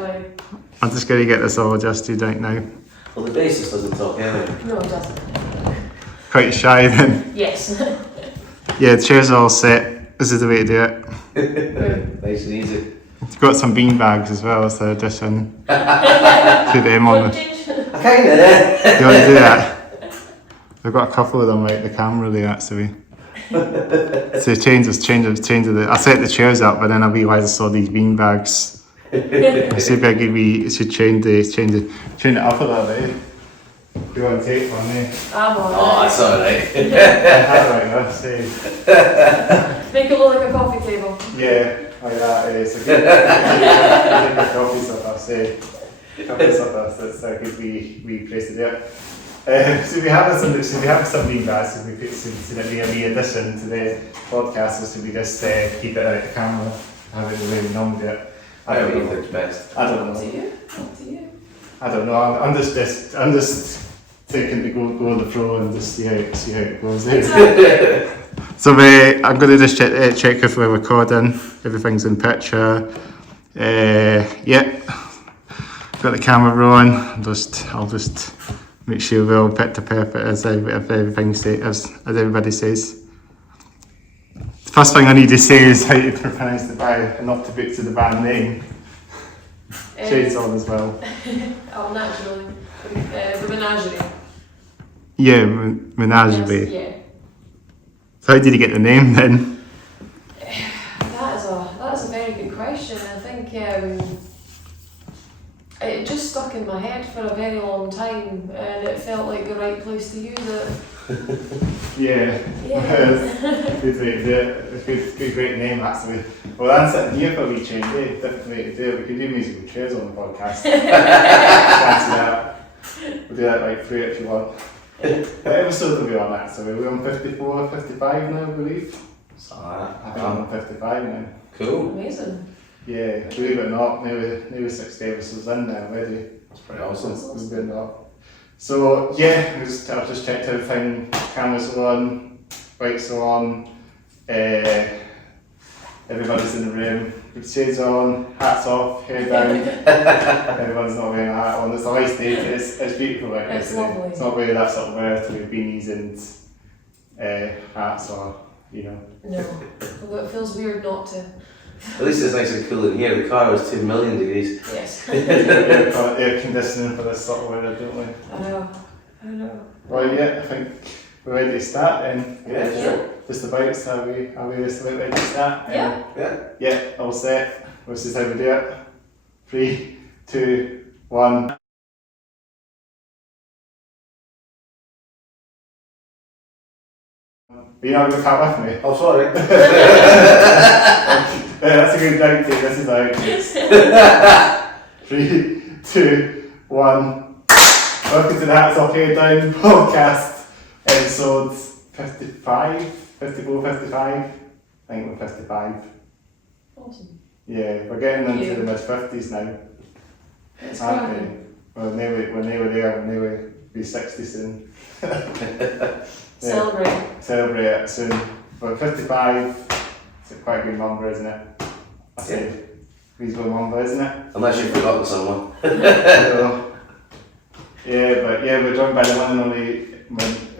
anyway. I'm just going to get this all adjusted right now. Well, the bassist doesn't talk anyway. No, it doesn't. Quite shy then. Yes. Yeah, the chairs are all set. This is the way to do it. Nice and easy. Got some bean bags as well as the addition. To them on the... I kind of did. You want to do that? We've got a couple of them right the camera there actually. So change the... I set the chairs up, but then I realised I saw these bean bags. I see if we should change it up a little bit. Do you want to take one there? I'm on Oh, that's alright. Make it look like a coffee table. Yeah, like that. It's a good coffee supper, say. Coffee supper, so it's a good wee place to do it. So we have some bean bags, so we put some wee addition to the podcast, so we just keep it out the camera, have it the way we normally do it. I don't know what's best. I don't know. Up to you. I don't know. I'm just taking the go on the floor and just see how it goes. So I'm going to just check if we're recording. Everything's in picture. Yeah, got the camera rolling. I'll just make sure we're all pit to perfect as everything as everybody says. The first thing I need to say is how to pronounce the band, and not to butcher the band name. Shades on as well. Oh, naturally. The Menagerie. Yeah, Menagerie. Yes, yeah. So how did you get the name then? That is a very good question. I think it just stuck in my head for a very long time, and it felt like the right place to use it. Yeah. Good, great name actually. Well, that's it here for a wee change, different way to do it. We could do musical chairs on the podcast. Fancy that. We'll do that like 3 if you want. What episode are we on at? So we're on 54, 55 now, I believe. I think I'm on 55 now. Cool. Amazing. Yeah, believe it or not, nearly 60 episodes in now already. That's pretty awesome. It's been up. So yeah, I've just checked everything. Cameras are on, lights are on, everybody's in the room. With shades on, hats off, hair down. Everyone's not wearing a hat on. It's a nice day. It's beautiful out here today. Lovely. It's not really that sort of weather to wear beanies and hats or No, although it feels weird not to. At least it's nice and cool in here. The car was 2 million degrees. Yes. air conditioning for this sort of weather, don't we? I know. Right, yeah, I think we're ready to start then. Yeah. Just about, so are we just about ready to start? Yeah. Yeah, all set. This is how we do it. 3, 2, 1. You're not going to count with me? Oh, sorry. That's a good outtake. This is the outtakes. 3, 2, 1. Welcome to the Hats Off Hair Down podcast, episode 55, 54, 55. I think we're 55. Awesome. Yeah, we're getting into the mid-50s now. It's Aren't we? cracking. When they were there, when they will be 60 soon. Celebrate it soon. We're 55. It's quite a good number, isn't it? I say reasonable number, isn't it? Unless you've forgotten someone. We're joined by the one and only,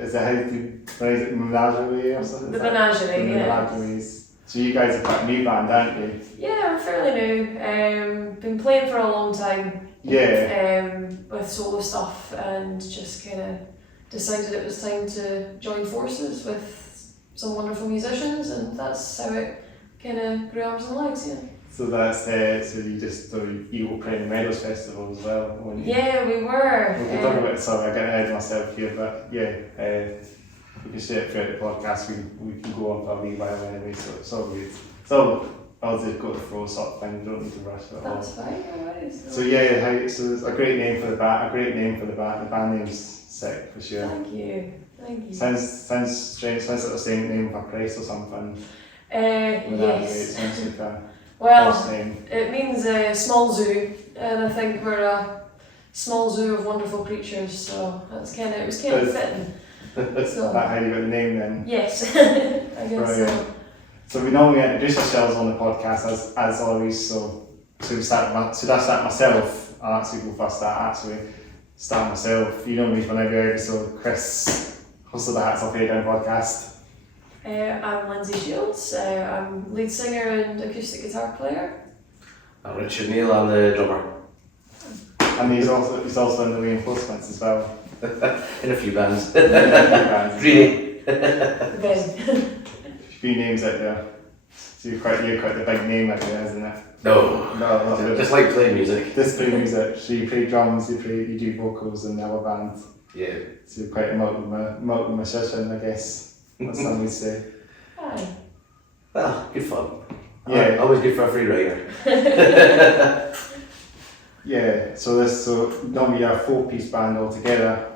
is it how you phrase it, Menagerie or something? The Menagerie, yeah. Menageries. So you guys are quite a new band, aren't you? Yeah, I'm fairly new. Been playing for a long time. Yeah. With solo stuff, and just kind of decided it was time to join forces with some wonderful musicians, and that's how it kind of grew arms and legs, yeah. So that's you were playing the Meadows Festival as well, weren't you? Yeah, we were. We can talk about it, sorry, I'm getting ahead of myself here, but yeah, we can say it throughout the podcast, we can go on for a wee while anyway, so it's all good. So I'll just go to the flow sort of thing, you don't need to rush it at all. That's fine, no worries. So yeah, so it's a great name for the band, the band name's sick for sure. Thank you. Sounds strange, sounds like the same name for Christ or something. Yes. It sounds like a Well, false name. it means a small zoo, and I think we're a small zoo of wonderful creatures, so it was kind of fitting. Is that how you got the name then? Yes, I guess Brilliant. so. So we normally introduce ourselves on the podcast as always, so so I start myself. I actually go first. I actually start myself. You know me from every episode. Chris, host of the Hats Off Head Down podcast. I'm Lindsay Shields. I'm lead singer and acoustic guitar player. I'm Richard Neal, I'm the drummer. And he's also in the reinforcements as well. In a few bands. Bands. Really? Ben. Few names out there. So you're quite the big name out there, isn't it? No. No, Just like playing music. Just play music. So you play drums, you do vocals in the other band. Yeah. So you're quite a multi-musician, I guess. What some would say. Hi. Well, good fun. Yeah. Always good for a free rider. Yeah, so normally you're a 4-piece band altogether.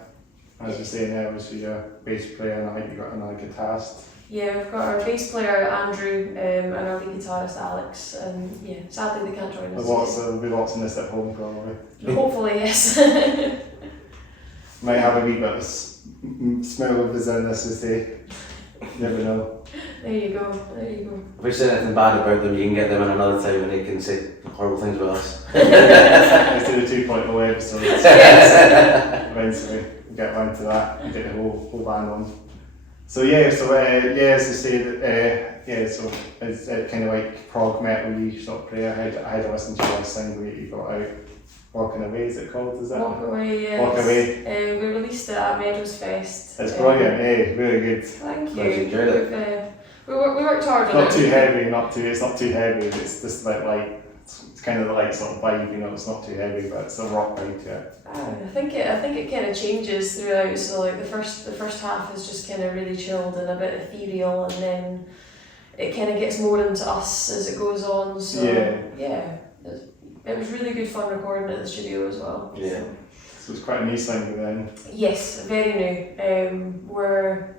As you say now, so you're a bass player and I think you've got another guitarist. Yeah, we've got our bass player Andrew and our lead guitarist Alex, and yeah, sadly they can't join us. There'll be lots in this at home probably. Hopefully, yes. Might have a wee bit of smell of the zen, as they say. Never know. There you go. If we say anything bad about them, you can get them in another time and they can say horrible things about us. Let's do the 2.0 episodes. Yes. Eventually, we'll get round to that and get the whole band on. So as I say, so it's kind of like prog metal, you sort of play. I had to listen to your single that you got out. Walking Away, is it called? Is that? Walk Away, yes. Walk Away. We released it at Meadows Fest. It's brilliant, really good. Thank you. Glad you enjoyed it. We worked hard on it. Not too heavy, it's not too heavy, it's just like it's kind of the like sort of vibe, you know, it's not too heavy, but it's a rock vibe to it. I think it kind of changes throughout. So like the first half is just kind of really chilled and a bit ethereal, and then it kind of gets more into us as it goes on. So yeah, it was really good fun recording at the studio as well. Yeah. So it's quite a new single then. Yes, very new. We're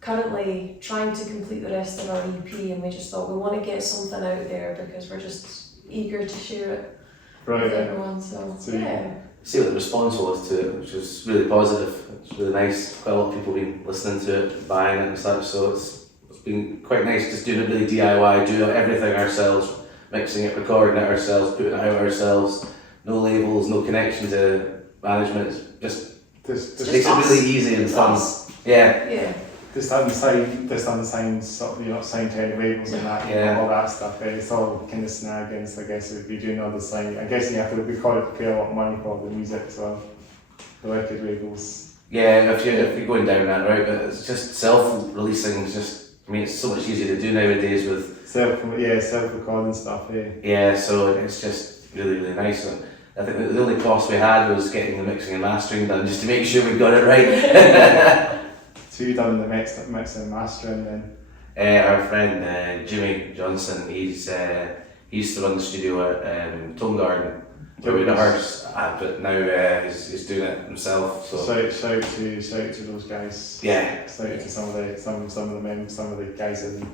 currently trying to complete the rest of our EP, and we just thought we want to get something out there because we're just eager to share it with everyone. So yeah. See what the response was to it, which was really positive. It's really nice. Quite a lot of people have been listening to it, buying it and such. So it's been quite nice just doing it really DIY, doing everything ourselves, mixing it, recording it ourselves, putting it out ourselves. No labels, no connection to management. It's just makes it really easy and fun. Yeah. Just on the sign, sort of, you're not signed to any labels and that, all that stuff. It's all kind of snag, and I guess if you're doing all the sign, I guess you have to pay a lot of money for the music as well, the record labels. Yeah, if you're going down that route, but it's just self-releasing. It's so much easier to do nowadays with self-recording stuff. Yeah, so it's just really, really nice. And I think the only cost we had was getting the mixing and mastering done, just to make sure we got it right. So you done the mixing and mastering then? Our friend Jimmy Johnson, he used to run the studio at Tone Garden, where we rehearse, but now he's doing it himself. So shout out to those guys. Yeah. Shout out to some of the guys in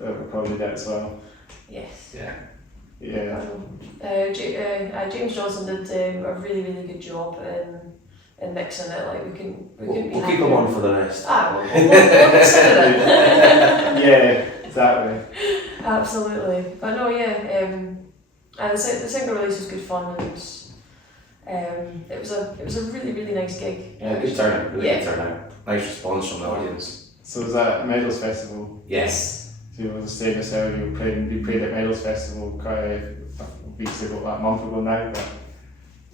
recorded it as well. Yes. Yeah. James Johnson did a really, really good job in mixing it. Like we couldn't we'll keep him on for the rest. We'll consider it. Yeah, exactly. Absolutely. But no, the single release was good fun, and it was a really, really nice gig. Yeah, good turnout. Really good turnout. Nice response from the audience. So was that Meadows Festival? Yes. So you were saying yourself you played at Meadows Festival quite a weeks ago, a month ago now, but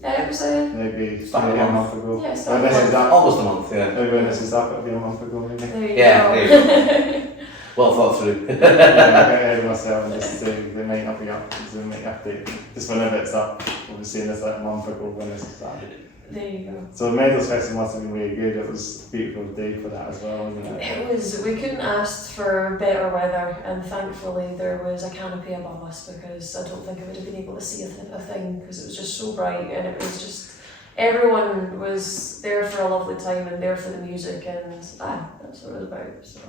It was maybe a month ago. Yeah, almost a month, yeah. When this is up, it'll be a month ago maybe. There you go. Well thought through. I got ahead of myself and just say they might not be up, so they might update. Just whenever it's up, we'll be seeing this like a month ago when this is up. There you go. So the Meadows Festival must have been really good. It was a beautiful day for that as well, wasn't it? It was. We couldn't ask for better weather, and thankfully there was a canopy above us, because I don't think I would have been able to see a thing, because it was just so bright, and it was just everyone was there for a lovely time and there for the music, and that's what it was about. So.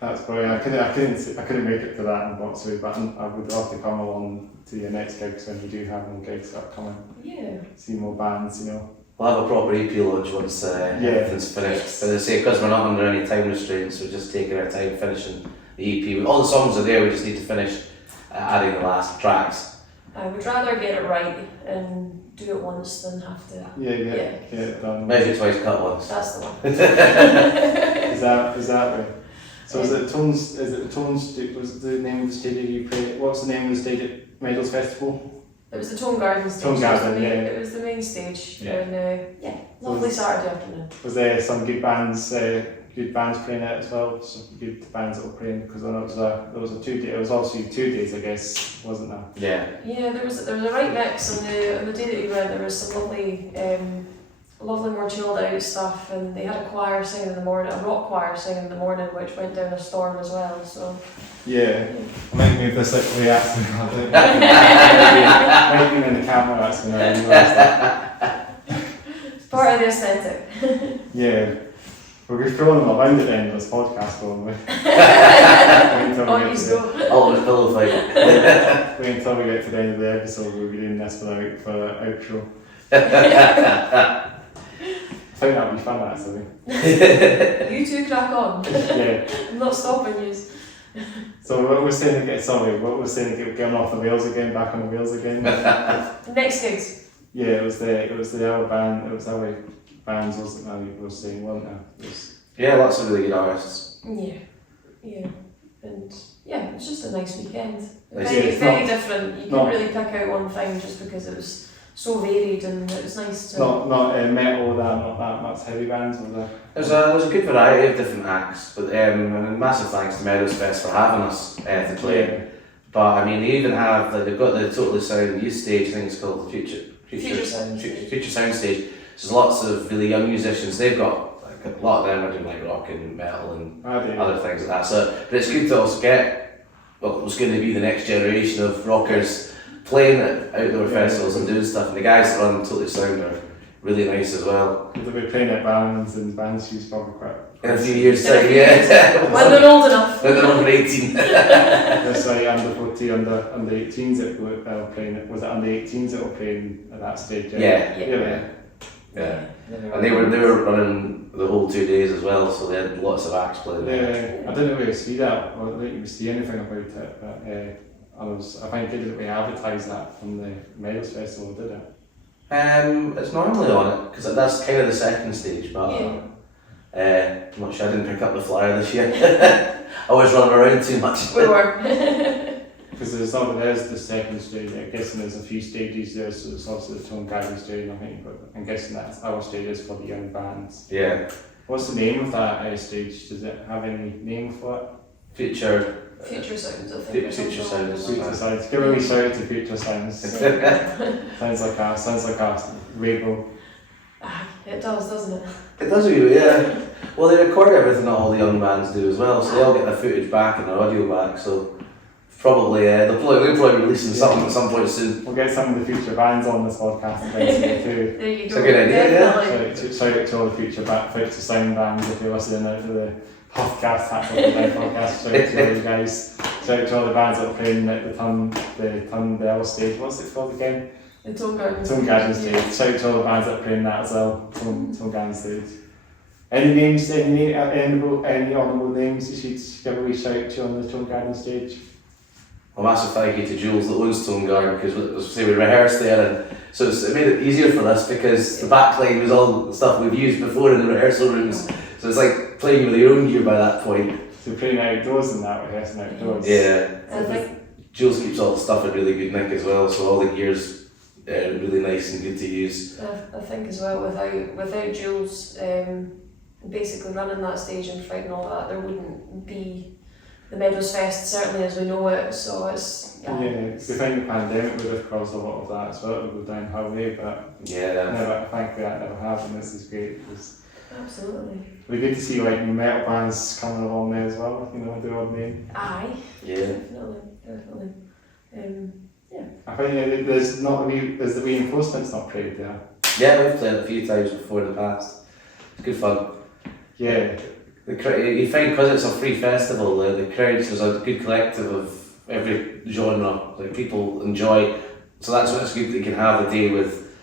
That's brilliant. I couldn't make it to that in Boxley, but I would love to come along to your next gigs when you do have more gigs upcoming. Yeah. See more bands, you know. We'll have a proper EP launch once everything's finished. Yes. But as I say, because we're not under any time restraints, we're just taking our time finishing the EP. All the songs are there, we just need to finish adding the last tracks. I would rather get it right and do it once than have to. Get it done. Measure twice, cut once. That's the one. Is that right? So is it Tones? Is it Tones? Was the name of the stadium you played? What's the name of the stage at Meadows Festival? It was the Tone Garden stage. Tone Garden, It was the main stage. Yeah. And lovely Saturday afternoon. Was there some good bands playing it as well? Some good bands that were playing, because I know there was a 2 day. It was also 2 days, I guess, wasn't there? Yeah, there was a right mix on the day that we went. There was some lovely more chilled out stuff, and they had a choir singing in the morning, a rock choir singing in the morning, which went down a storm as well. So Yeah. I might move this out of the accent. Might be in the camera accent. it's part of the aesthetic. Yeah. We're just throwing them around at the end of this podcast, won't we? Always go. Always pillow fight. Wait until we get to the end of the episode, we'll be doing this for outro. I think that'd be fun, actually. You two crack on. Yeah. I'm not stopping you. So what we're saying getting off the rails again, back on the wheels again. Next gigs. Yeah, it was the other band. It was our bands, wasn't it? You were saying, wasn't it? Yeah, lots of really good artists. Yeah, and yeah, it's just a nice weekend. Nice. Very different. You couldn't really pick out one thing just because it was so varied, and it was nice to. Not metal, not that much heavy bands, was there? There was a good variety of different acts, but and massive thanks to Meadows Fest for having us to play. Yeah. But I mean, they even have they've got the Totally Sound youth stage. I think it's called the Future Sound Stage. There's lots of really young musicians. They've got like a lot of them are doing like rock and metal and other things like that. So, but it's good to also get what's going to be the next generation of rockers playing at outdoor festivals and doing stuff. And the guys that run Totally Sound are really nice as well. They'll be playing at bands and bands use probably quite. In a few years' time, yeah. When they're old enough. When they're under 18. That's like under 40, under 18s that were playing. Was it under 18s that were playing at that stage? Yeah. And they were running the whole 2 days as well, so they had lots of acts playing. Yeah, I didn't really see that or didn't even see anything about it, but I think they didn't really advertise that from the Meadows Festival, did it? It's normally on it because that's kind of the second stage, but I'm not sure. I didn't pick up the flyer this year. I was running around too much. We were. Because there's the second stage. I'm guessing there's a few stages there, so it's also the Tone Garden stage, I think, but I'm guessing that's our stage is for the young bands. Yeah. What's the name of that stage? Does it have any name for it? Future Sounds, I think. Future Sounds. Future Sounds. Give a wee shout out to Future Sounds. sounds like a label. It does, doesn't it? It does really, yeah. Well, they record everything that all the young bands do as well, so they all get their footage back and their audio back, so probably they'll probably be releasing something at some point soon. We'll get some of the future bands on this podcast eventually too. There you go. It's a good idea, Definitely. Shout out to all the future sound bands if you're listening out to the podcast, podcast. Shout out to all you guys. Shout out to all the bands that are playing at the Tundell stage. What's it called again? The Tone Garden. Tone Garden stage. Shout out to all the bands that are playing that as well. Tone Garden stage. Any names? Any honourable names you should give a wee shout out to on the Tone Garden stage? A massive thank you to Jules that owns Tone Garden because we rehearsed there, and so it made it easier for us because the backline was all the stuff we've used before in the rehearsal rooms. So it's like playing with your own gear by that point. So playing outdoors and that, rehearsing outdoors. Yeah. I think Jules keeps all the stuff in really good nick as well, so all the gear's really nice and good to use. I think as well, without Jules basically running that stage and front and all that, there wouldn't be the Meadows Fest certainly as we know it. So it's we think the pandemic would have caused a lot of that as well. It would go down highway, but thankfully that never happened. This is great. Absolutely. We're good to see like metal bands coming along there as well. You know, the odd name. Aye. Yeah. Definitely. I think there's the reinforcements not played there. Yeah, we've played a few times before in the past. It's good fun. Yeah. You find because it's a free festival, the crowds, there's a good collective of every genre. Like people enjoy, so that's what's good that you can have a day with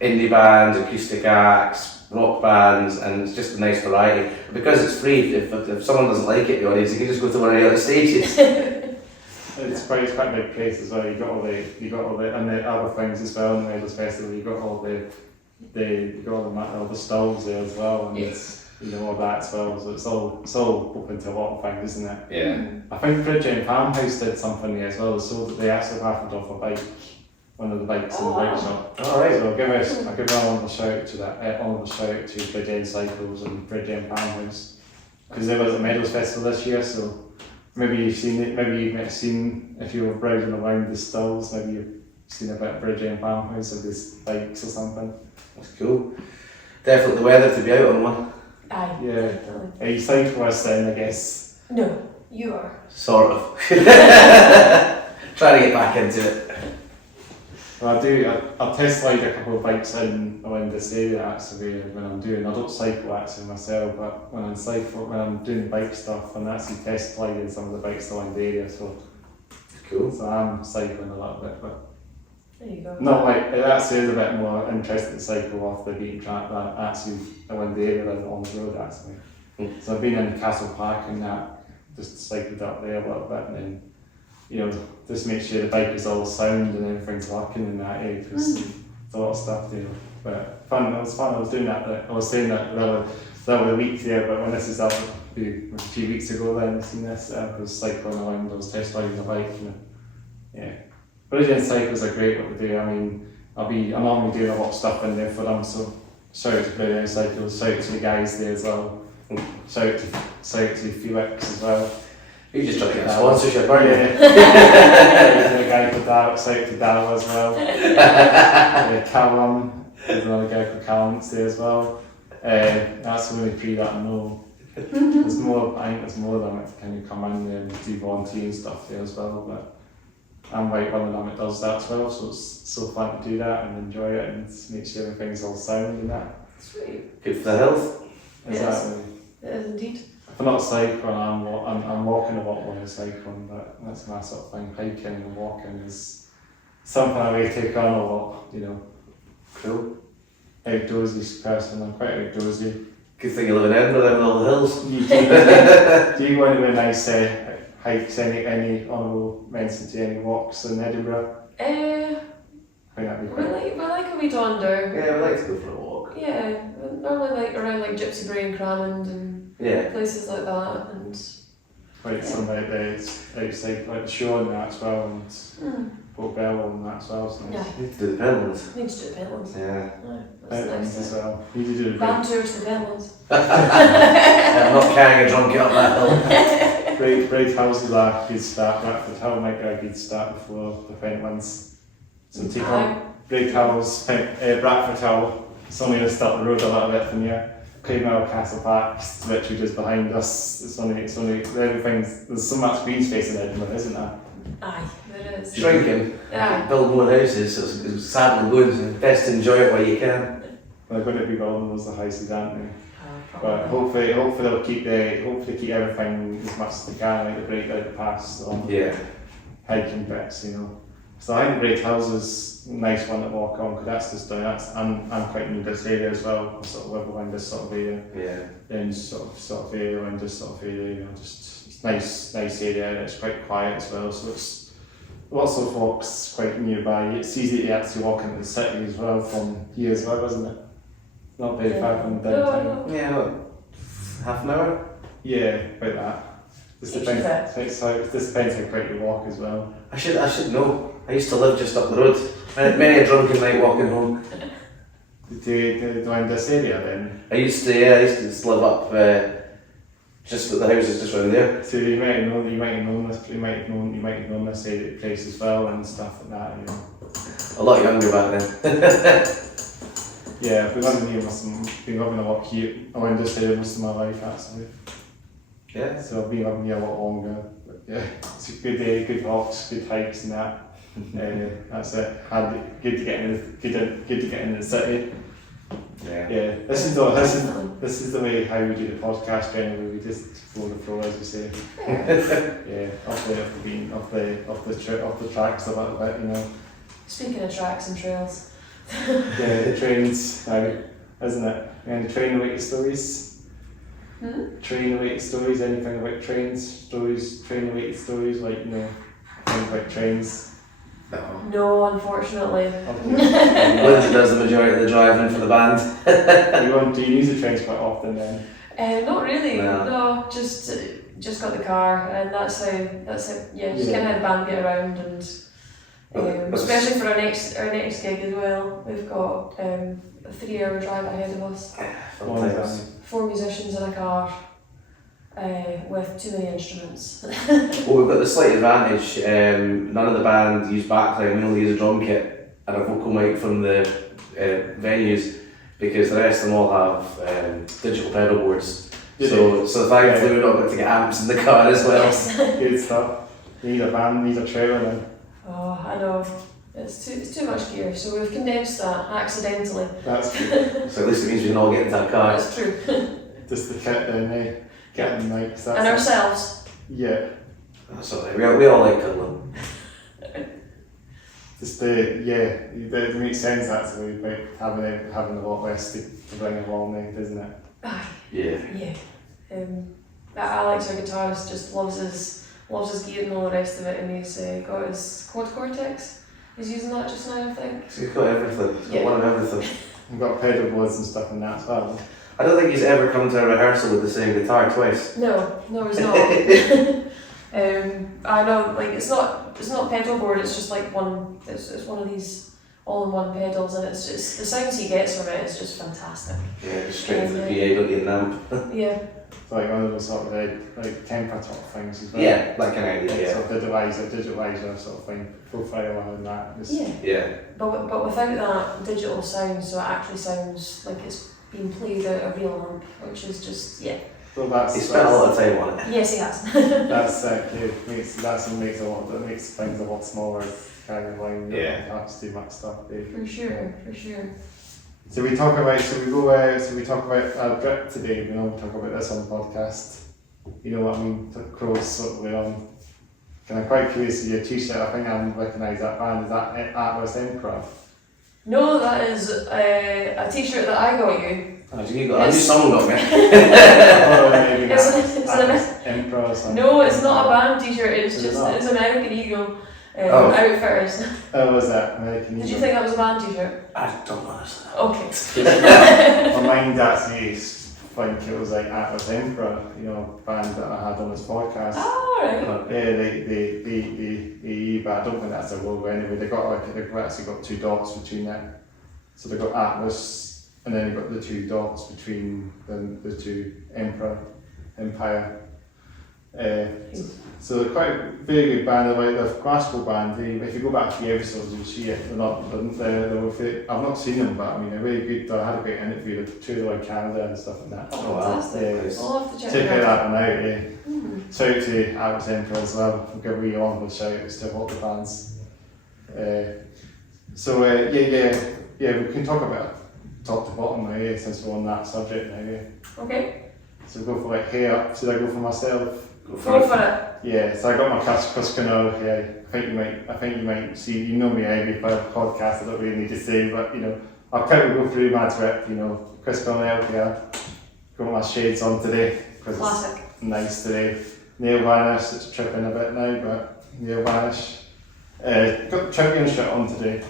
indie bands, acoustic acts, rock bands, and it's just a nice variety. Because it's free, if someone doesn't like it, the audience, you can just go to one of the other stages. it's quite a big place as well. You got all the and the other things as well in the Meadows Festival. You got all all the stalls there as well, and Yes. all that as well. So it's all open to a lot of things, isn't it? Yeah. I think Bridgend Farmhouse did something there as well. So they actually raffled off a bike, one of the bikes in the bike shop. All right. So I give all of a shout out to that. All of a shout out to Bridgend Cycles and Bridgend Farmhouse, because there was a Meadows Festival this year. So maybe you've seen it. Maybe you might have seen, if you were browsing around the stalls. Maybe you've seen a bit of Bridgend Farmhouse of these bikes or something. That's cool. Definitely the weather to be out on one. Aye, Yeah. definitely. Are you cyclist then? I guess. No, you are. Sort of. Trying to get back into it. Well, I test ride a couple of bikes around this area actually when I'm doing. I don't cycle actually myself, but when I'm doing bike stuff, I'm actually test riding some of the bikes around the area. So Cool. I'm cycling a little bit, but There you go. not like it actually is a bit more interesting to cycle off the beaten track than actually around the area than on the road actually. So I've been in Castle Park and that, just cycled up there a little bit, and then just make sure the bike is all sound and everything's working in that area, because there's a lot of stuff there. But fun, it was fun. I was doing that. I was saying that the other week there, but when this is up a few weeks ago, then I seen this. I was cycling around. I was test riding the bike. Bridgend Cycles are great what they do. I mean, I'm normally doing a lot of stuff in there for them. So shout out to Bridgend Cycles. Shout out to the guys there as well. Shout out to Felix as well. You just trying to get a sponsorship, aren't you? There's a guy called Darryl, shout out to Darryl as well. Callum, there's another guy called Callum that's there as well. That's the only three that I know. There's more, I think there's more of them that can come in there and do volunteering stuff there as well, but I'm one of them that does that as well, so it's so fun to do that and enjoy it and make sure everything's all sound and that. Sweet. Good for the health. Exactly. It is indeed. If I'm not cycling, I'm walking a lot when I'm cycling, but that's my sort of thing. Hiking and walking is something I really take on a lot, Cool. Outdoorsy person, I'm quite outdoorsy. Good thing you live in Edinburgh then with all the hills. Do you go anywhere nice hikes, any honourable mention to any walks in Edinburgh? I think that'd be We like a wee wander. Yeah, we like to go for a walk. Yeah, normally around Gypsy Brae and Crammond and Yeah. places like that, and quite some out there outside, like the shore and that as well, and Port Bell and that as well. So yeah, Need to do the Pentlands. need to do the Pentlands. Yeah. That's Outlands nice. as well. Need to do the Van tour to the Pentlands. I'm not carrying a drunkie up that hill. Braid House is a good start. Bradford Hill might be a good start before the Pentlands. So take on Braid House, Bradford Hill. It's only just up the road a little bit from here. Claymore Castle Park, literally just behind us. It's only everything's. There's so much green space in Edinburgh, isn't there? Aye, there is. Shrinking. Aye. Build more houses, so it's sadly going, so best to enjoy it while you can. They're going to be building those the houses, aren't they? But Probably. hopefully they'll keep everything as much as they can, like the break out the pass on Yeah. hiking bits, So I think Great Hills is a nice one to walk on, because that's just I'm quite new to this area as well. I sort of live around this sort of area, Yeah. and sort of area around this sort of area, just it's nice area, and it's quite quiet as well. So it's lots of walks quite nearby. It's easy to actually walk into the city as well from here as well, isn't it? Not very far from downtown. No. Yeah, what, half an hour? Yeah, about that. Just Each depends. bit. This depends how quick you walk as well. I should know. I used to live just up the road. Many a drunken night walking home. Do you around this area then? I used to just live up just at the houses just around there. So you might have known this area place as well and stuff like that. A lot younger back then. Yeah, I've been living here been living a lot here around this area most of my life actually. Yeah. So I've been living here a lot longer. But yeah, it's a good walks, good hikes and that. That's it. Good to get into the city. Yeah. Yeah, this is the way how we do the podcast generally. We just flow the flow, as we say. Yeah, off the tracks a little bit, Speaking of tracks and trails. Yeah, the trains now, isn't it? And the train related stories. Train related stories. Anything about train related stories, like things like trains? No, unfortunately. Okay. Lindsay does the majority of the driving for the band. Do you use the trains quite often then? Not really. No. No, just got the car, and that's how. Yeah, just kind of how the band get around, and especially for our next gig as well. We've got a 3-hour drive ahead of us. Sometimes. 4 musicians in a car. With too many instruments. Well, we've got the slight advantage, none of the band use backline, we only use a drum kit and a vocal mic from the venues, because the rest of them all have digital pedal boards. So thankfully we're not going to get amps in the car as well. Yes. Good stuff. You need a van, need a trailer then. Oh, I know. It's too much gear, so we've condensed that accidentally. That's good. So at least it means we can all get into a car. That's true. Just the kit then, eh? Getting the mics. And ourselves. Yeah. That's alright, we all like cuddling. Just it makes sense actually, like having a lot less to bring along then, doesn't it? Aye. Yeah. Yeah. Alex, our guitarist, just loves his gear and all the rest of it, and he's got his quad cortex. He's using that just now, I think. So he's got everything, he's got one of everything. We've got pedal boards and stuff in that as well. I don't think he's ever come to a rehearsal with the same guitar twice. No, he's not. I know, like it's not pedal board. It's just like one. It's one of these all-in-one pedals, and it's just the sounds he gets from it is just fantastic. Yeah, just straight to the PA, don't get an amp. Yeah. It's like one of those sort of like temper top things as well. Yeah, that kind of idea. Sort of digitalizer sort of thing, profile and that. Just, Yeah. But without that digital sound, so it actually sounds like it's being played out a real amp, which is just So that's. He spent a lot of time on it. Yes, he has. That makes things a lot smaller. Kind of line. Yeah. You don't have to do much stuff. For sure. So we talk about our drip today. We don't talk about this on the podcast. You know what I mean? To cross sort of way on. And I'm quite curious of your t-shirt. I think I recognise that band. Is that Atlas Emperor? No, that is a t-shirt that I got you. I knew someone got me. Oh, maybe It's Atlas Emperor or something. No, it's not a band t-shirt. It's Is it just not? it's American Eagle Outfitters. Oh, was that American Did Eagle? you think that was a band t-shirt? I don't know. Okay. My mind actually think it was like Atlas Emperor, band that I had on this podcast. Oh, right. But I don't think that's a logo anyway. They've actually got 2 dots between it. So they've got Atlas, and then you've got the 2 dots between the 2 Empire. So they're quite a very good band. They're a classical band. If you go back a few episodes, you'll see it. I've not seen them, but I mean, they're very good. I had a great interview. They toured around Canada and stuff like that. Oh, fantastic. Yeah. I'll have to check Check it that out. one out, yeah. Shout out to Alex Emperor as well. We'll give a wee on with shout outs to all the bands. We can talk about top to bottom now, yeah, since we're on that subject now, yeah. Okay. So we'll go for like hair up. Should I go for myself? Go for it. Yeah, so I got my Chris Connell here. I think you might see, you know me, Ivy, by the podcast, I don't really need to say, but I'll kind of go through my trip, Chris Connell here. Got my shades on today, because Classic. it's nice today. Nail varnish, it's tripping a bit now, but nail varnish. Got the Trivium shirt on today.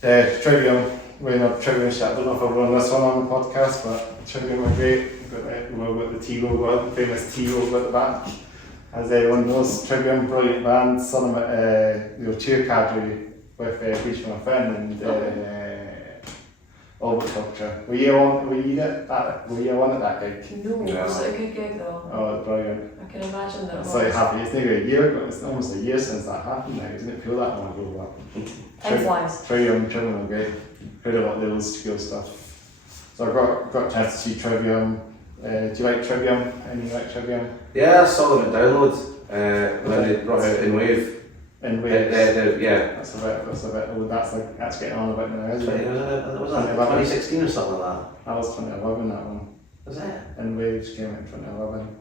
Trivium, wearing a Trivium shirt. I don't know if I've worn this one on the podcast, but Trivium are great. We've got the T logo, the famous T logo at the back. As everyone knows, Trivium, brilliant band. Saw them at Cheer Cadre with Beach from a Friend and Albert Culture. Were you on at that gig? No, Yeah. was it a good gig though? Oh, it's brilliant. I can imagine that. It's like happy. It's nearly a year ago. It's almost a year since that happened now, isn't it? Feel that long ago. Time flies. Trivium are great. Heard a lot of the old school stuff. So I got a chance to see Trivium. Do you like Trivium? Any like Trivium? Yeah, I saw them at Download when they brought out In Wave. In Wales? Yeah. That's a bit old. That's getting on a bit now, isn't it? Was that 2016 or something like that? That was 2011, that one. Was it? In Waves came in 2011.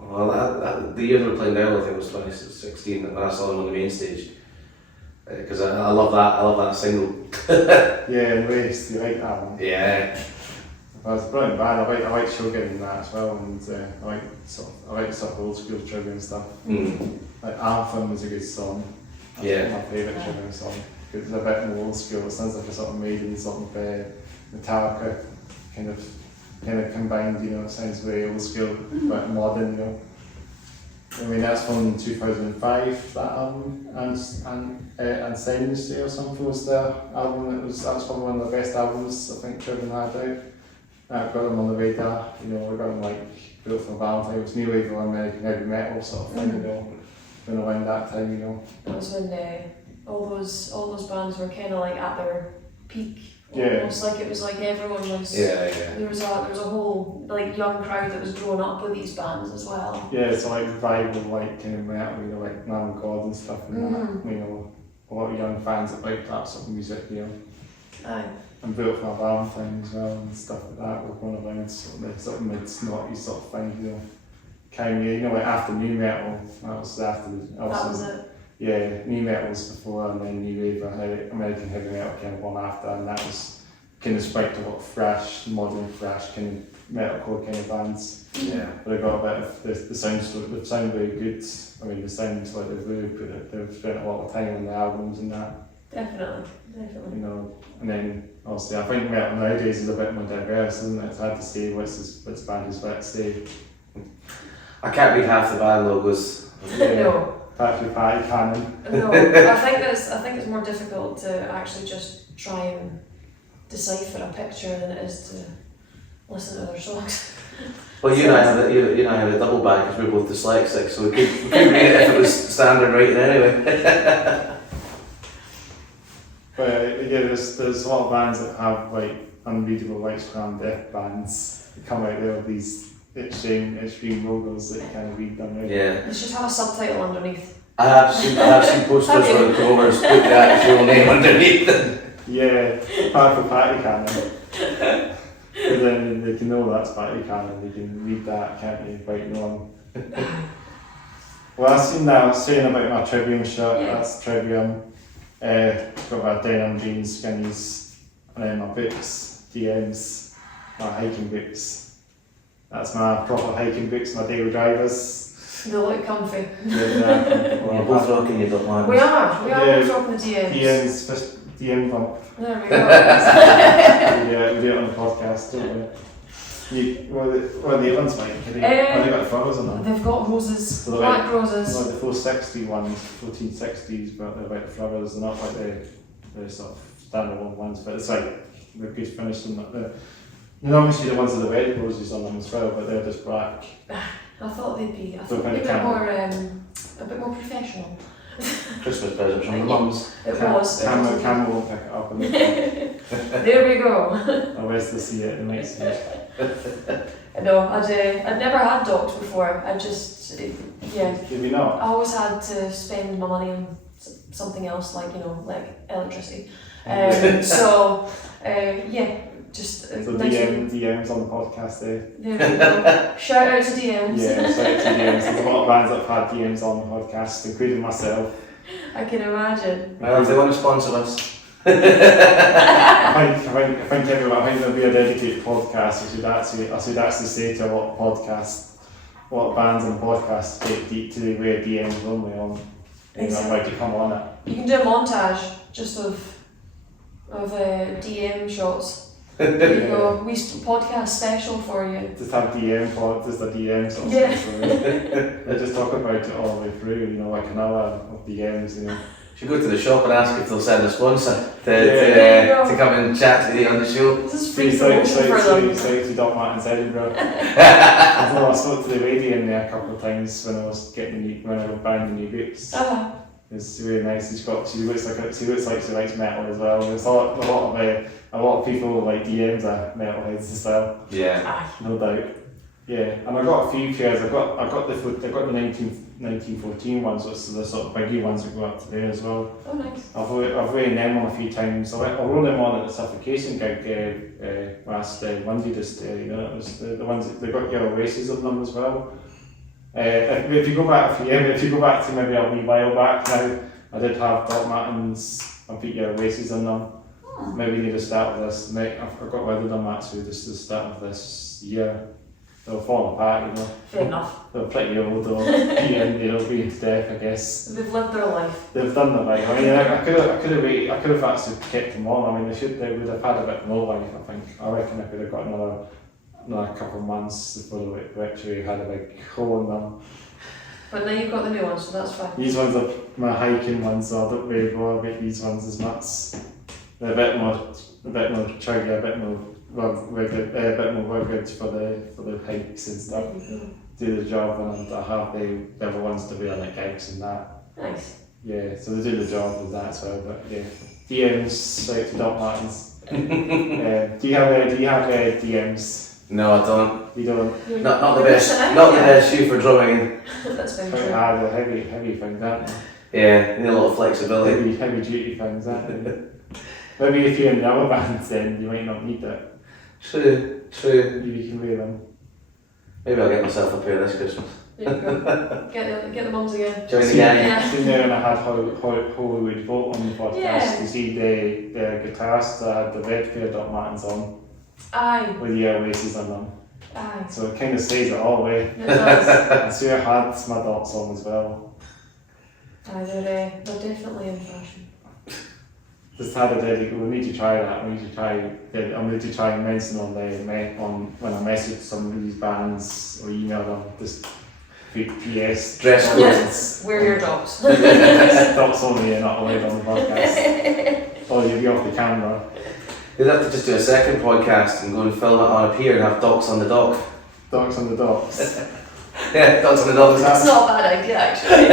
Well, the year they were playing Download, I think it was 2016 when I saw them on the main stage. Because I love that single. Yeah, In Waves, do you like that one? Yeah. Well, it's a brilliant band. I like Shogun and that as well, and I like sort of old school trivia and stuff. Like Anthem is a good song. That's my favourite trivia song. It's a bit more old school. It sounds like a sort of Maiden, sort of Metallica kind of combined. You know, it sounds very old school, but modern. You know. I mean, that's from 2005, that album, and Sense or something was the album. That was probably one of the best albums I think Trivium had out. Got them on the radar, you know, we got them like Built for Valentine, it was new wave of American heavy metal sort of thing, you know, when around that time, you know. That was when all those bands were kind of like at their peak. Yeah. Almost like it was like everyone was. There was a whole like young crowd that was growing up with these bands as well. Yeah, it's like revival, like kind of metal, you know, like Lamb of God and stuff, and that, you know, a lot of young fans that like that sort of music, you know. Aye. And Built for Valentine as well and stuff like that. We're going around sort of mid-snotty sort of thing, you know. Kind of, you know, like after new metal, that was after the. That was it. Yeah, new metal was before, and then new wave American heavy metal came one after, and that was kind of spiked a lot of thrash, modern thrash kind of metalcore kind of bands. Yeah. But I got a bit of the sound very good. I mean, the sounds like they've spent a lot of time on the albums and that. Definitely. You know, and then obviously I think metal nowadays is a bit more diverse, isn't it? It's hard to say which band is what to say. I can't read half the band logos. No. Party Cannon. No, I think it's more difficult to actually just try and decipher a picture than it is to listen to their songs. Well, you and I have a double bag because we're both dyslexic, so we could read it if it was standard writing anyway. But yeah, there's a lot of bands that have like unreadable like scram death bands that come out there with these extreme logos that you can't read them, right? Yeah. They should have a subtitle underneath. I have seen posters where the covers put the actual name underneath them. Yeah, apart from Party Cannon. But then they can know that's Party Cannon, they can read that, can't you, right on. Well, I've seen that, I was saying about my Trivium shirt, that's Trivium. Got my denim jeans, skinnies, and then my boots, DMs, my hiking boots. That's my proper hiking boots, my daily drivers. They look comfy. Yeah, You're both rocking your Doc Martens. We are both rocking the DMs. DMs, first DM bump. There we go. We do it on the podcast, don't we? What are the ones like? Have they got flowers on them? They've got roses, So black roses. Like the 460 ones, 1460s, but they're like flowers, they're not like the sort of standalone ones, but it's like they're good finish and you know, obviously the ones with the red roses on them as well, but they're just black. I thought they'd be a So bit more professional. Christmas presents from the mums. It was. Camera won't pick it up. There we go. I'll wait to see it, they might see it. No, I'd never had dogs before. I just, Did we not? I always had to spend my money on something else, like, you know, like electricity. So just So nice DMs on the podcast there. There we go. Shout out to DMs. Yeah, shout out to DMs. There's a lot of bands that have had DMs on the podcast, including myself. I can imagine. Well, if they want to sponsor us. I think there'll be a dedicated podcast. I should actually say to a lot of bands on the podcast to wear DMs only on. Exactly. Like to come on it. You can do a montage just of DM shots. There you go. We podcast special for you. Just have just a DM sort of special. They just talk about it all the way through, you know, like an hour of DMs, you know. You should go to the shop and ask if they'll send a sponsor to come and chat to you on the show. This is free promotion for them. To Doc Martens Edinburgh. I spoke to the lady in there a couple of times when I was buying the new boots. It's really nice. She looks like she likes metal as well. There's a lot of people like DMs are metalheads as well. Yeah. No doubt. Yeah, and I got a few pairs. I got the 1914 ones, which are the sort of biggie ones that go up to there as well. Oh, nice. I've worn them on a few times. I wore them on at the Suffocation gig last Monday. You know, it was the ones that they got yellow races of them as well. If you go back to maybe a wee while back now, I did have Doc Martens and put yellow races on them. Oh, maybe near the start of this, I've got rid of them actually just the start of this year. They'll fall apart, you know. Fair enough. They're pretty old, they'll be to death, I guess. They've lived their life. They've done the right. I mean, I could have actually kept them on. I mean, they would have had a bit more life, I think. I reckon I could have got another couple of months before they actually had a big hole in them. But now you've got the new ones, so that's fine. These ones are my hiking ones, so I don't really bother about these ones as much. They're a bit more chuggy, a bit more rugged for the hikes and stuff. Do the job, and I have the other ones to wear like gigs and that. Nice. Yeah, so they do the job with that as well. But yeah, DMs out to Doc Martens. Do you have DMs? No, I don't. You don't. Not the best shoe for drumming. That's very Quite true. hard, heavy things, aren't they? Yeah, need a lot of flexibility. Heavy duty things, aren't they? Maybe if you're in the other bands, then you might not need that. True. You can wear them. Maybe I'll get myself a pair this Christmas. There you go. Get the mums again. Join the See, gang. Yeah. See there when I had Hollywood Vote on the podcast, Yeah. you see the guitarist that had the red pair of Doc Martens on Aye. with the laces on them. Aye. So it kind of stays it all away. It does. And Sue had my Docs on as well. Aye, they're definitely in fashion. Just had a dedicated. We need to try that. We need to try. I need to try and mention on when I message some of these bands or email them. Just PS Dress code. Yes. Wear your dogs. Docs only, you're not allowed on the podcast. Or you'll be off the camera. You'd have to just do a second podcast and go and film it on a pier and have docs on the dock. Docs on the docks. Yeah, docs on the dock. That's not a bad idea, actually.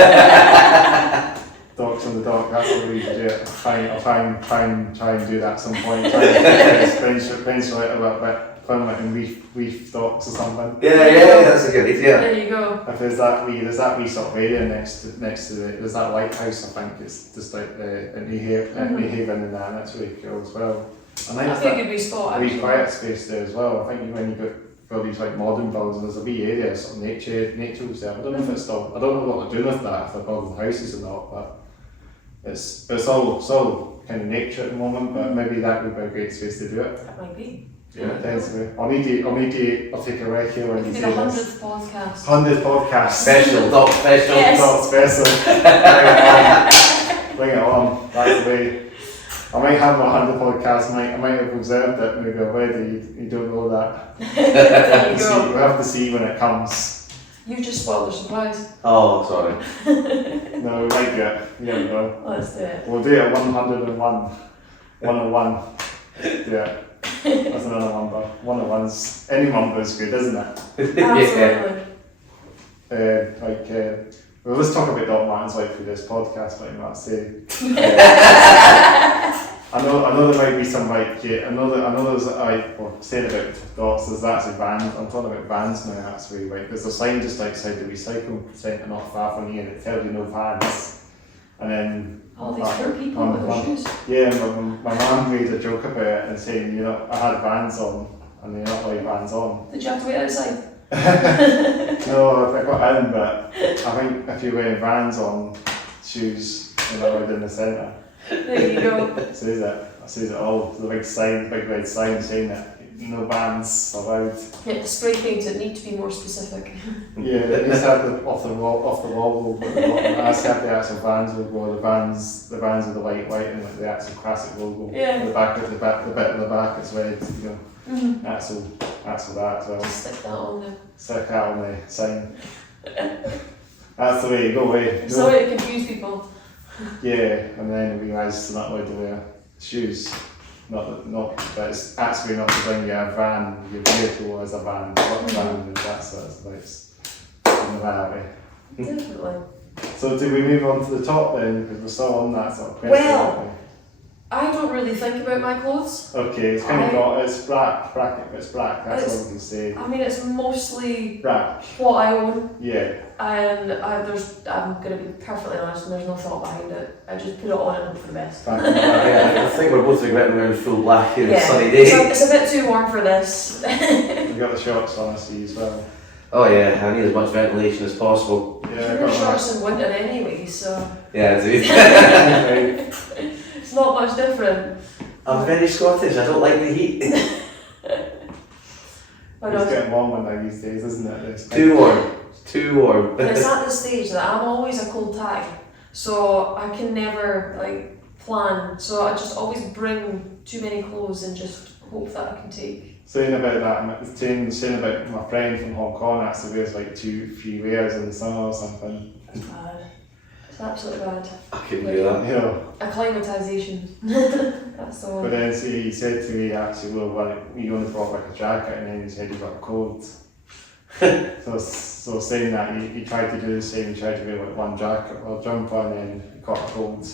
Docs on the dock. That's the way you do it. I'll try and do that at some point. Try and venture out a little bit. Film it in reef docks or something. Yeah, that's a good idea. There you go. If there's that wee sort of area next to there's that lighthouse, I think it's just like in Newhaven and that's really cool as well. And I That'd think be a good wee spot, a wee actually. quiet space there as well. I think when you got all these like modern buildings, there's a wee area, sort of nature was there. I don't know if it's still, I don't know what they're doing with that, if they're building houses or not, but it's all kind of nature at the moment, but maybe that would be a great space to do it. That might be. Yeah, definitely. I'll take a rec here when It you could be say the this. 100th podcast. 100th podcast. Special, doc special. Yes. Not special. Bring it on. That's the way. I might have my 100th podcast. I might have observed it maybe already. You don't know that. There you go. We'll have to see when it comes. You just spoiled the surprise. Oh, sorry. No, we might do it. You never know. Let's do it. We'll do it at 101. 101. Yeah. That's another number. 101's. Any number is good, isn't it? Absolutely. Well, let's talk about Doc Martens like for this podcast, like Matt say. I know there might be some like I know there's saying about Docs, there's actually vans. I'm talking about vans now actually. Like there's a sign just outside the recycle centre not far from here and it tells you no vans. And then All these poor people with their shoes. yeah, my mum made a joke about it and saying, I had vans on and they're not like vans on. Did you have to wait outside? No, I got in, but I think if you're wearing Vans on shoes, you're not allowed in the centre. There you go. It says it all. The big red sign saying that no Vans allowed. Yeah, spray painted need to be more specific. Yeah, it needs to have the off the wall logo. It has to have the actual Vans logo. The Vans with the white and like the actual classic logo. Yeah. The bit of the back is red. Mm-hmm. That's all that as well. Just stick that on there. Stick that on the sign. That's the way you go away. It's the way to confuse people. Yeah, and then I realised it's not allowed to wear shoes. Not that it's actually not to bring your van, your vehicle as a van, not a van, and that's what it's in the way. Definitely. So did we move on to the top then? Because we're still on that sort of question, Well, aren't I don't really think about my clothes. we? Okay, it's kind of got, it's black, that's all we can say. I mean, it's mostly Black, what I own, yeah. and I'm going to be perfectly honest, and there's no thought behind it. I just put it on and hope for the best. Black, Yeah, I think we're both regretting wearing full black in a Yeah, sunny it's day. a bit too warm for this. We've got the shorts on, I see as well. Oh yeah, I need as much ventilation as possible. Yeah, I Wear got shorts in winter anyway, so Yeah, I do. that. it's not much different. I'm very Scottish, I don't like the heat. It's getting warmer now these days, isn't it? It's Too warm. Too warm. And it's at the stage that I'm always a cold tag, so I can never plan. So I just always bring too many clothes and just hope that I can take. Saying about that, saying about my friend from Hong Kong actually wears like 2-3 layers in the summer or something. It's bad. It's absolutely bad. I couldn't do that. You know. Acclimatisation. That's all. But then he said to me actually, well, you only brought like a jacket, and then he said he got cold. so saying that he tried to do the same, he tried to wear like one jacket or jumper, and then he got cold.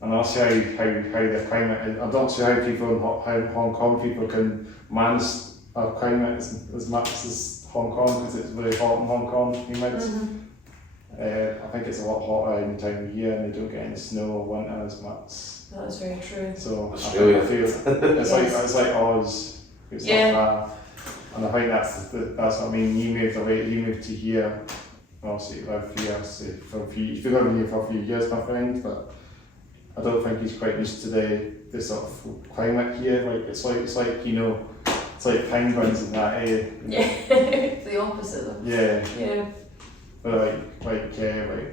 And I'll see how the climate is. I don't see how people in Hong Kong people can manage our climate as much as Hong Kong, because it's very hot in Hong Kong, humid. Mm-hmm. I think it's a lot hotter in the time of year, and they don't get any snow or winter as much. That is very true. So Australia. I feel it's like Oz. It's Yeah. like that. And I think that's what I mean. You moved to here. Obviously, you lived here for a few. You've been living here for a few years, my friend, but I don't think he's quite used to the sort of climate here. Like it's like you know, it's like penguins and that. Yeah, it's the opposite though. Yeah. Yeah. But like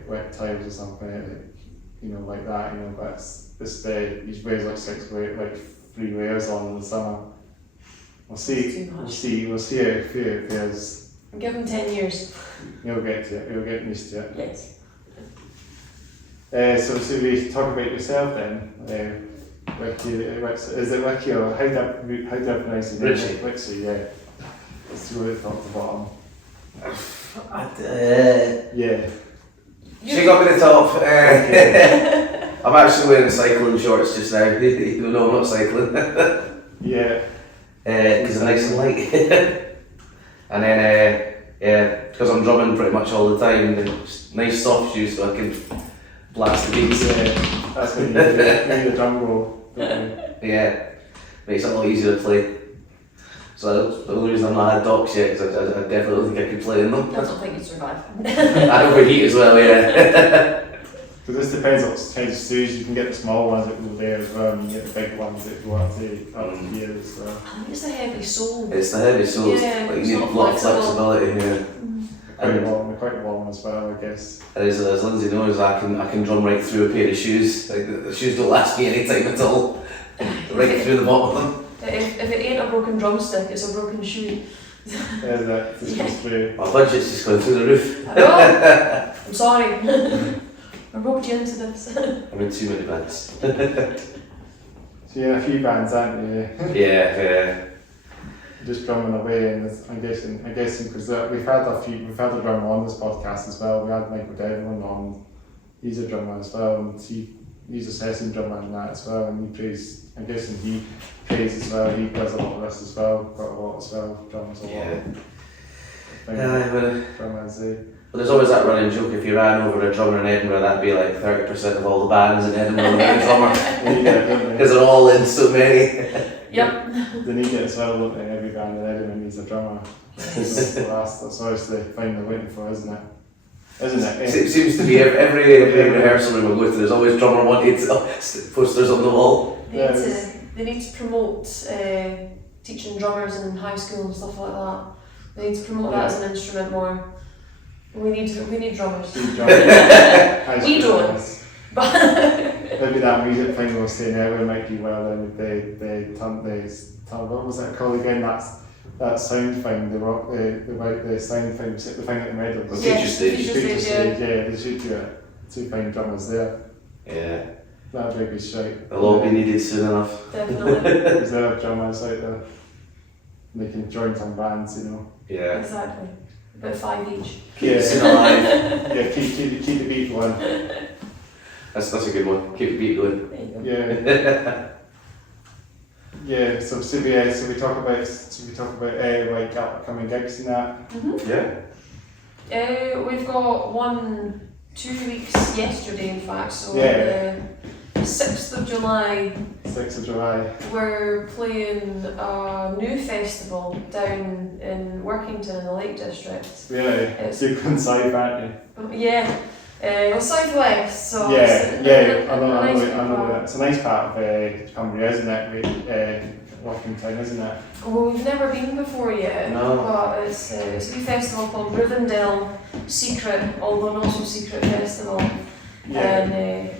reptiles or something, you know, like that. You know, but this day he wears like 3 layers on in the summer. We'll see. We'll see how it feels. Give him 10 years. You'll get to it. You'll get used to it. Yes. So we talk about yourself then. Ricky, is it Ricky or how do I pronounce it? Richie. Richie, yeah. Let's go at the bottom. Yeah. She got me the top. I'm actually wearing cycling shorts just now, even though I'm not cycling. Yeah. Because they're nice and light. And then, because I'm drumming pretty much all the time, then just nice soft shoes so I can blast the beats. Yeah. That's when you do the drum roll. Yeah, makes it a lot easier to play. So that's the only reason I've not had docks yet, because I definitely don't think I could play in them. I don't think you'd survive. I don't wear heat as well, yeah. Because this depends on what kind of shoes. You can get the small ones that go there as well, and you get the big ones that go up to here as well. I think it's the heavy sole. It's the heavy soles, Yeah, like you it's need a not lot of flexible. flexibility here. They're quite warm as well, I guess. And as Lindsay knows, I can drum right through a pair of shoes. Like the shoes don't last me any time at all. Right through the bottom of them. If it ain't a broken drumstick, it's a broken shoe. There's that. Just goes through. My budget's just going through the roof. I know. I'm sorry. I roped you into this. I'm in too many bands. So you're in a few bands, aren't you? Yeah. Just drumming away, and I'm guessing because we've had a drummer on this podcast as well. We had Michael Devlin on. He's a drummer as well, and he's a session drummer and that as well. And he plays. I'm guessing he plays as well. He plays a lot of this as well. Quite a lot as well. Drums a lot. Drummers. But there's always that running joke, if you ran over a drummer in Edinburgh, that'd be like 30% of all the bands in Edinburgh without a drummer. Because they're all in so many. Yep. They need it as well, don't they? Every band in Edinburgh needs a drummer. That's obviously the thing they're waiting for, isn't it? It seems to be every rehearsal room I go to, there's always drummer wanted posters on the wall. They need to promote teaching drummers in high school and stuff like that. They need to promote that as an instrument more. We need drummers. We don't. But maybe that music thing we were saying earlier might be well then what was that called again? That sound thing, the sound thing, the thing at the Meadows. The feature stage. Yeah, they should do it. 2 fine drummers there. Yeah. That'd be a good shout. They'll all be needed soon enough. definitely. Because there are drummers out there. They can join some bands, you know. Yeah. Exactly. About 5 each. Keep the scene alive. Yeah, keep the beat going. That's a good one. Keep the beat going. There you go. Yeah. Yeah, so we talk about like upcoming gigs and that. Mm-hmm. Yeah. We've got 2 weeks yesterday, in fact. So Yeah. the 6th of July, 6th of July. we're playing a new festival down in Workington in the Lake District. Really? It's- Super inside, aren't you? Yeah. Well, southwest, so Yeah, I know nice that. It's a nice part of Cumbria, isn't it? Working town, isn't it? Well, we've never been before yet, No. but it's a wee festival called Rivendell Secret, although not so secret festival. Yeah. And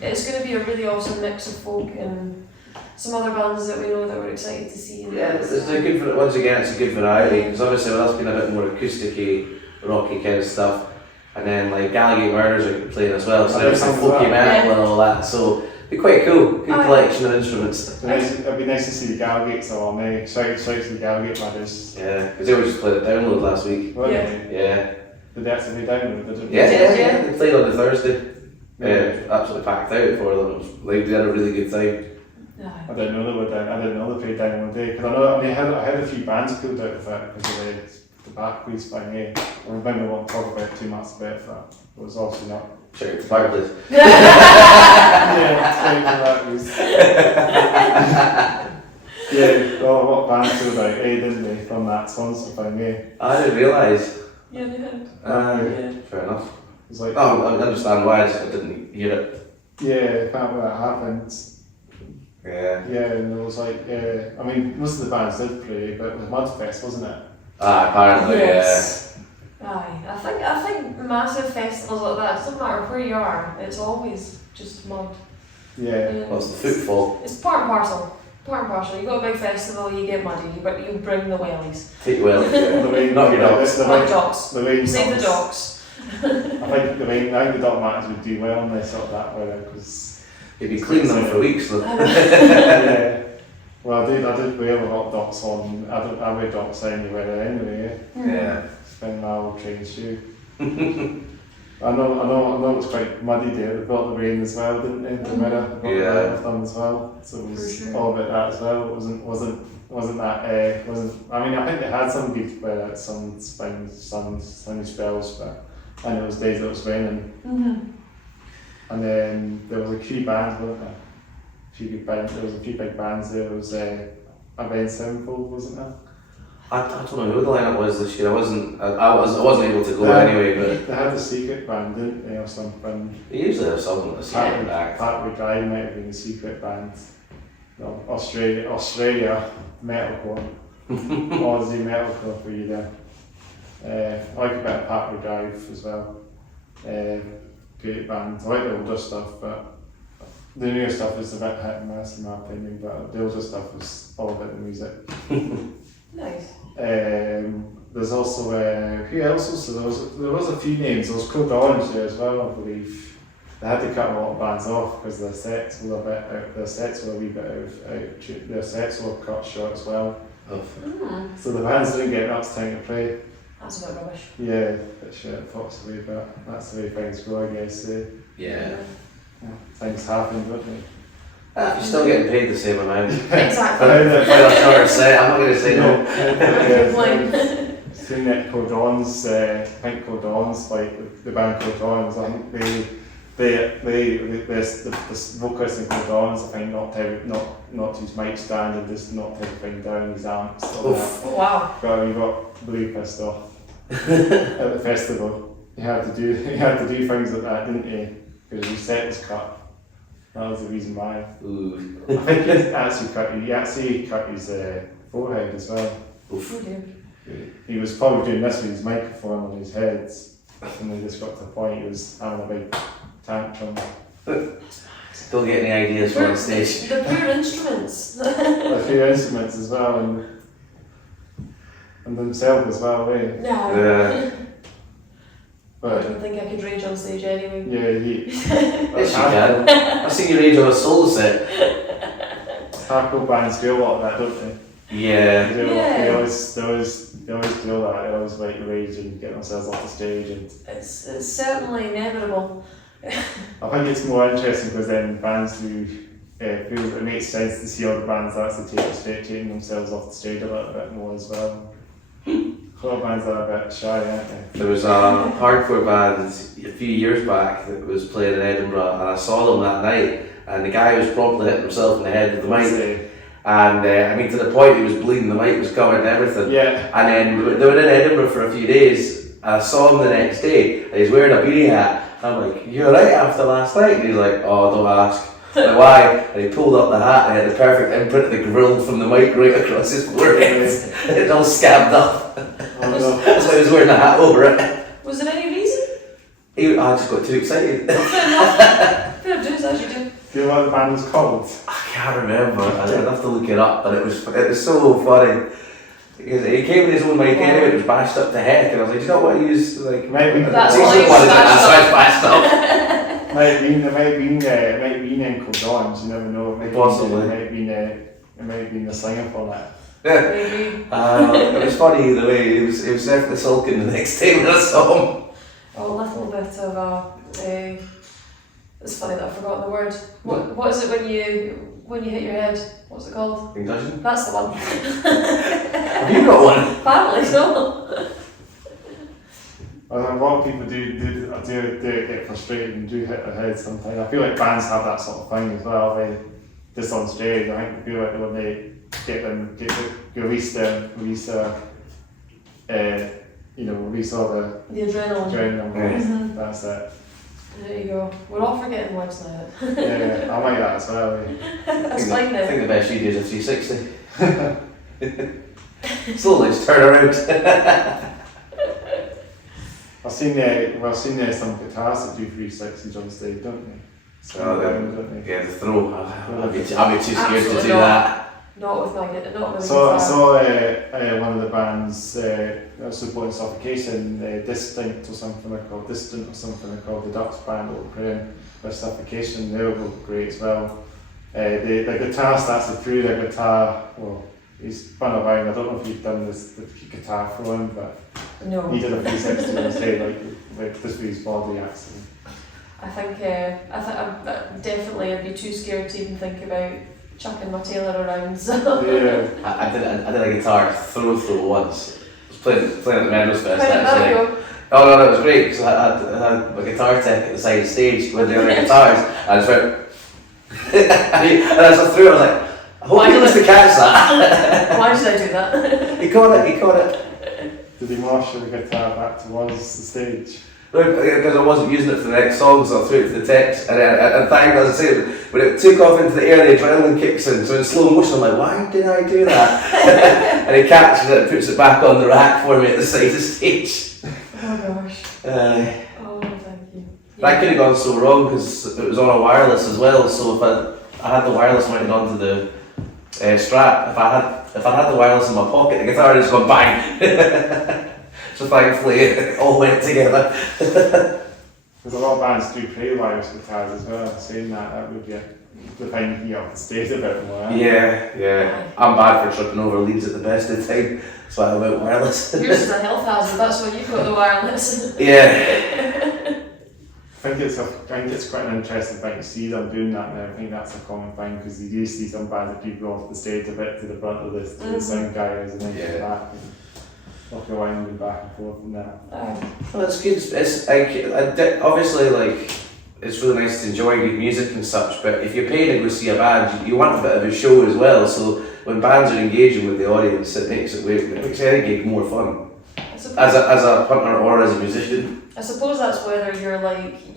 it's going to be a really awesome mix of folk and some other bands that we know that we're excited to see. Yeah, it's a good, once again, it's a good variety, because obviously well, that's been a bit more acoustic-y, rocky kind of stuff, and then like Gallowgate Murders are playing as well, so there's some folky metal and all that, so it'd be quite cool, good collection of instruments. It'd be nice to see the Gallowgates on there. Shout out to the Gallowgate Murders. Yeah, because they just played at Download last week. Yeah. Did they actually play Download? Did it? Yeah, they played on the Thursday. Absolutely packed out for them. It was, like, they had a really good time. I didn't know they were down. I didn't know they played Download Day because I had a few bands pulled out of it because of the back piece by me. I maybe won't talk about too much about that. It was obviously not. Shout out to Barclays. Yeah, well, what band pulled out? Didn't they? From that sponsor by me. I didn't realise. Yeah, they had. Fair enough. It's like, I understand why, I just didn't hear it. yeah, I can't believe that happened. Yeah. Yeah, and it was like, I mean, most of the bands did play, but it was Mudfest, wasn't it? Apparently, Yes. Aye, I think massive festivals like that, it doesn't matter where you are, it's always just mud. Yeah. What's the footfall? It's part and parcel. Part and parcel. You go to a big festival, you get muddy, but you bring the wellies. Take well. The rain, Not your dogs. Not dogs. The rain Save the comes. dogs. I think the dog matches would do well in this sort of that weather because You'd be cleaning them for weeks though. yeah. Well, I did wear a lot of docs on. I wear docs anywhere anyway. Yeah. It's been my old trained shoe. I know it was quite muddy there. They got the rain as well, didn't they? The mirror, they got the rain with them as well. So it was all about that as well. It wasn't that. I mean, I think they had some good weather, some spring, some sunny spells, but and it was days that it was raining. And then there was a few bands, wasn't there? A few big bands. There was a few big bands. There was Avenged Sevenfold, wasn't there? I don't know who the lineup was this year. I wasn't able to go anyway. But they had a secret band, didn't they, or something? they usually have something with a secret act. Partway Drive might have been the secret band. No, Australia metalcore, Aussie metalcore for you there. I like a bit of Partway Drive as well. Great band. I like the older stuff, but the newer stuff is a bit hit and miss in my opinion. But the older stuff was all about the music. Nice. There's also who else was there was a few names. There was Code Orange there as well, I believe. They had to cut a lot of bands off because their sets were a bit out. Their sets were a wee bit out. Their sets were cut short as well. So the bands didn't get enough time to play. That's a bit rubbish. Yeah, but shit, unfortunately, but that's the way things go, I guess. Yeah. Things happen, don't they? You're still getting paid the same amount. Exactly. That's hard to say. I'm not going to say no. Good point. Seen that Cordons, I think Cordons, like the band Cordons, I think the vocalist in Cordons, I think not to his mic stand and just knocked everything down, his amps. Oh, wow. He got really pissed off at the festival. He had to do things like that, didn't he? Because his set was cut. That was the reason why. Ooh. I think he actually cut his forehead as well. Oh dear. He was probably doing this with his microphone on his head, and they just got to the point he was having a big tantrum. Don't get any ideas for on stage. The pure instruments. A few instruments as well, and themselves as well, eh? Yeah. I But don't think I could rage on stage anyway. yeah, Yes, you can. I've seen you rage on a solo set. hardcore bands do a lot of that, don't they? Yeah. They always do that. They always like rage and get themselves off the stage, and It's certainly inevitable. I think it's more interesting because then bands do feel it makes sense to see other bands actually taking themselves off the stage a little bit more as well. A lot of bands are a bit shy, aren't they? There was a hardcore band a few years back that was playing in Edinburgh, and I saw them that night, and the guy was properly hitting himself in the head with the mic. And I mean, to the point he was bleeding, the mic was covered and everything. Yeah. And then they were in Edinburgh for a few days. I saw him the next day, and he's wearing a beanie hat. I'm like, you alright after last night? And he's like, oh, don't ask. I'm like, why? And he pulled up the hat and he had the perfect imprint of the grill from the mic right across his forehead. It's all scabbed up. Oh, no. That's why he was wearing a hat over it. Was there any reason? I just got too excited. Fair enough. Fair dues, as you do. Do you know what the band was called? I can't remember. I'd have to look it up, but it was so funny. Because he came with his own mic anyway, it was bashed up to heck, and I was like, do you not want to use like Maybe That's the why decent it's one, is it? bashed That's why it's bashed up. it might have been Uncle John's. You never know. It might Possibly. it might have been the slinger for that. Maybe. It was funny either way. It was definitely sulking the next time I saw him. Oh, a little bit of a. It's funny that I've forgotten the word. What is it when you hit your head? What's it called? Concussion? That's the one. Have you got one? Apparently so. A lot of people do get frustrated and do hit their head sometimes. I feel like bands have that sort of thing as well. They just on stage, I think they feel like when they release all the The adrenaline. adrenaline. That's it. There you go. We're all forgetting words now. Yeah, I like that as well. That's fine I then. think the best you do is a 360. Slowly just turn around. I've seen some guitars that do 360s on stage, don't they? So, don't they? Yeah, the throw. I'd be too scared Absolutely to do not. that. Not with my guitar. So I saw one of the bands that was supporting Suffocation, Distant or something they're called, the Dutch band over playing with Suffocation. They were both great as well. The guitarist that's the crew, the guitar, well, he's been around. I don't know if you've done the guitar for him, but No. he did a 360 on stage, like just with his body accident. I think I'm definitely I'd be too scared to even think about chucking my tailor around. So. Yeah. I did a guitar throw once. I was playing at the Meadows Festival There actually. you go. Oh no, it was great because I had my guitar tech at the side of the stage with the other guitars. I just went, and as I threw, I was like, I hope he must have catch that. Why did I do that? He caught it. Did he marshal the guitar back towards the stage? Because I wasn't using it for the next song, so I threw it to the text. And thank, as I said, when it took off into the air, the adrenaline kicks in. So in slow motion, I'm like, why did I do that? And he catches it and puts it back on the rack for me at the side of the stage. Oh gosh. Oh, thank you. That could have gone so wrong because it was on a wireless as well. So if I had the wireless mounted onto the strap, if I had the wireless in my pocket, the guitar had just gone bang. So thankfully it all went together. Because a lot of bands do play wireless guitars as well. Saying that would be the thing you have to stage a bit more. Yeah. I'm bad for tripping over leads at the best of the time, so I went wireless. Yours is a health hazard, that's why you've got the wireless. Yeah. I think it's quite an interesting thing to see them doing that now. I think that's a common thing because you do see some bands that people off the stage a bit to the front of the sound guys and then get back and walk around and back and forth and that. Well, that's good. It's like, obviously, like, it's really nice to enjoy good music and such, but if you're paying to go see a band, you want a bit of a show as well. So when bands are engaging with the audience, it makes any gig more fun. As a punter or as a musician. I suppose that's whether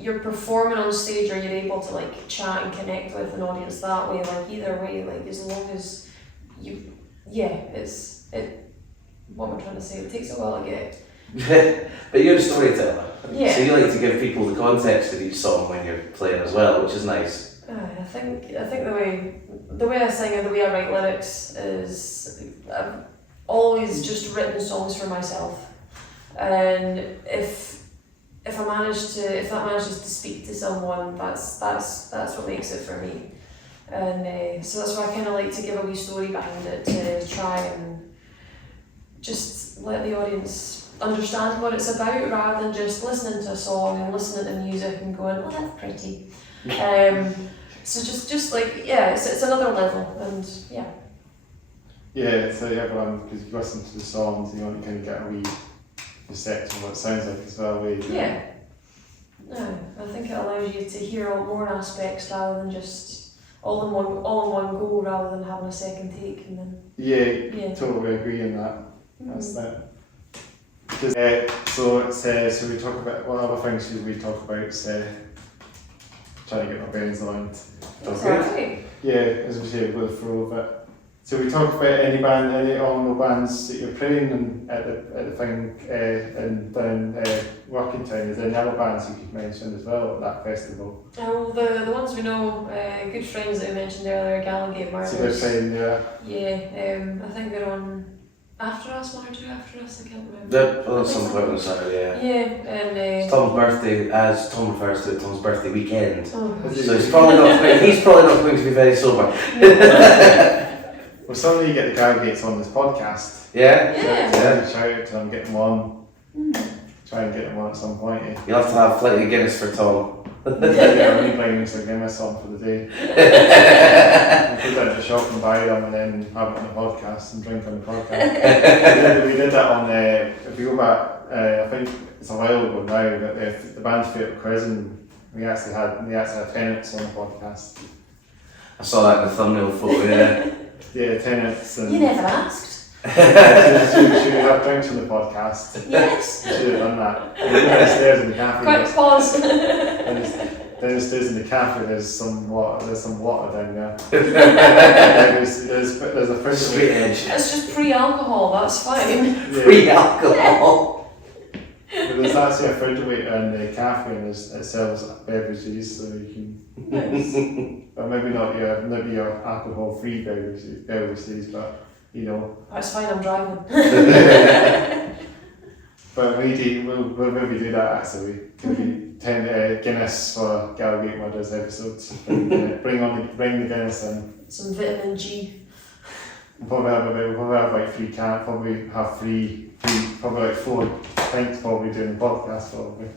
you're performing on stage or you're able to like chat and connect with an audience that way. Like either way, like as long as you, what am I trying to say? It takes a while to get. But you're a storyteller, Yeah. so you like to give people the context of each song when you're playing as well, which is nice. I think the way I sing and the way I write lyrics is I've always just written songs for myself, and if that manages to speak to someone, that's what makes it for me, and so that's why I kind of like to give a wee story behind it to try and just let the audience understand what it's about rather than just listening to a song and listening to music and going, oh, that's pretty. So just like, it's another level, and yeah. Yeah, so everyone, because you listen to the songs, you want to kind of get a wee perception of what it sounds like as well. Yeah. No, I think it allows you to hear all more aspects rather than just all in one go rather than having a second take and then. Yeah. Totally agree on that. That's that. So it's so we talk about what other things should we talk about? It's trying to get my brains aligned. Sorry. Yeah, as we say, we'll go through of it. So we talk about any all bands that you're playing and at the thing and down Workington. Is there any other bands you could mention as well at that festival? Well, the ones we know, good friends that we mentioned earlier, Gallowgate Murders. So they're playing, yeah. Yeah, I think they're on after us, one or two after us, I can't remember. There's some point on the side, yeah. Yeah, and It's Tom's birthday, as Tom refers to it, Tom's birthday weekend. oh, So he's probably not going to be very sober. Well, suddenly you get the Gallowgates on this podcast. Yeah? Yeah. Shout out to them, get them on. Try and get them on at some point. Yeah. You'll have to have plenty of Guinness for Tom. Yeah, we bring some Guinness on for the day. We go down to the shop and buy them and then have it on the podcast and drink on the podcast. we did that on, if you go back, I think it's a while ago now, but the band's favourite prison, we actually had Tenants on the podcast. I saw that in the thumbnail photo, yeah. Yeah, Tenants. And you never asked. should we have drinks on the podcast? Yes. We should have done that. We went downstairs in the cafe. Quick pause. Downstairs in the cafe, there's some water down there. there's a fridge. Straight edge. It's just pre-alcohol, that's fine. Yeah. Free alcohol. But there's actually a refrigerator in the cafe and it sells beverages, so you can. Nice. But maybe your alcohol-free beverages, but you know. That's fine, I'm driving. But we'll maybe do that actually. Maybe 10 Guinness for Gallowgate Murders episodes. Bring the Guinness in. Some vitamin G. We'll probably have like probably like 4 pints probably doing the podcast probably.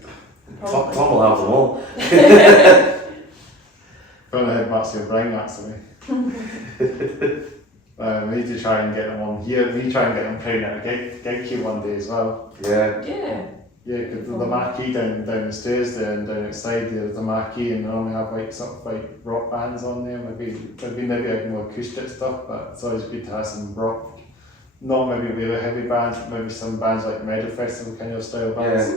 Tom will have them all. Probably had much of a brain actually. We need to try and get them on here. We need to try and get them playing at a gig here one day as well. Yeah. Yeah. Yeah, because the marquee down the stairs there and down outside there's a marquee and they only have like sort of like rock bands on there. Maybe like more acoustic stuff, but it's always good to have some rock. Not maybe really heavy bands, but maybe some bands like Meadows Festival kind of style bands.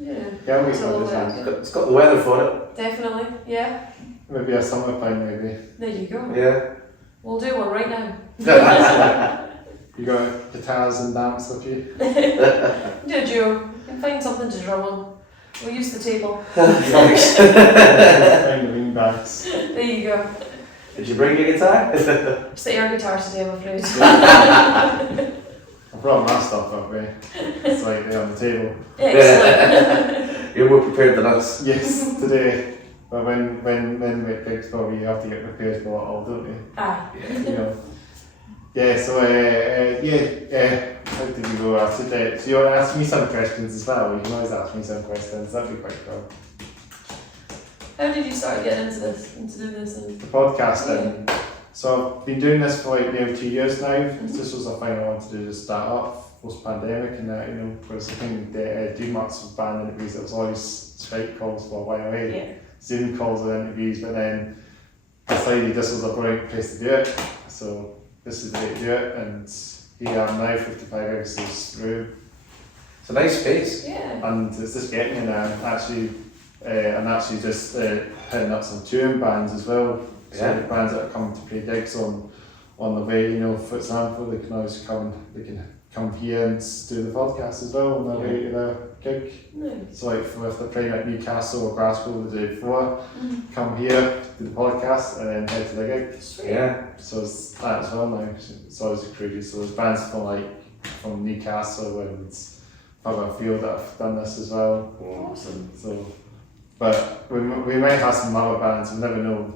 Yeah. Gallowgate Absolutely. Murders. It's got the weather for it. Definitely, yeah. Maybe a summer thing maybe. There you go. Yeah. We'll do one right now. You got guitars and amps with you? Do Joe. You can find something to drum on. We'll use the table. Thanks. Find the bean bags. There you go. Did you bring your guitar? It's the air guitar today, I'm afraid. I brought my stuff up there. It's like there on the table. Excellent. You're more prepared than us. Yes, today. But when we get gigs, probably you have to get prepared for it all, don't you? Ah. You know. Yeah, so how did you go after that? So you want to ask me some questions as well? You can always ask me some questions, that'd be quite cool. How did you start getting into doing this? The podcasting. So I've been doing this for like nearly 2 years now. This was a thing I wanted to do to start off post-pandemic and that, you know, because I think do much of band interviews, it was always Skype calls for a while, eh? Yeah. Zoom calls and interviews, but then decided this was a brilliant place to do it. So this is the way to do it, and here I am now, 55 episodes through. It's a nice space. Yeah. And it's just getting in there. I'm actually just hitting up some touring bands as well. So Yeah. the bands that are coming to play gigs on the way, you know, for example, they can always come here and do the podcast as well on their way to their gig. Nice. So like if they're playing at Newcastle or Glasgow the day before, come here, do the podcast and then head to the gig. Sweet. Yeah. So it's that as well now. It's always crazy. So there's bands from Newcastle and further afield that have done this as well. Awesome. So, but we might have some other bands. We never know.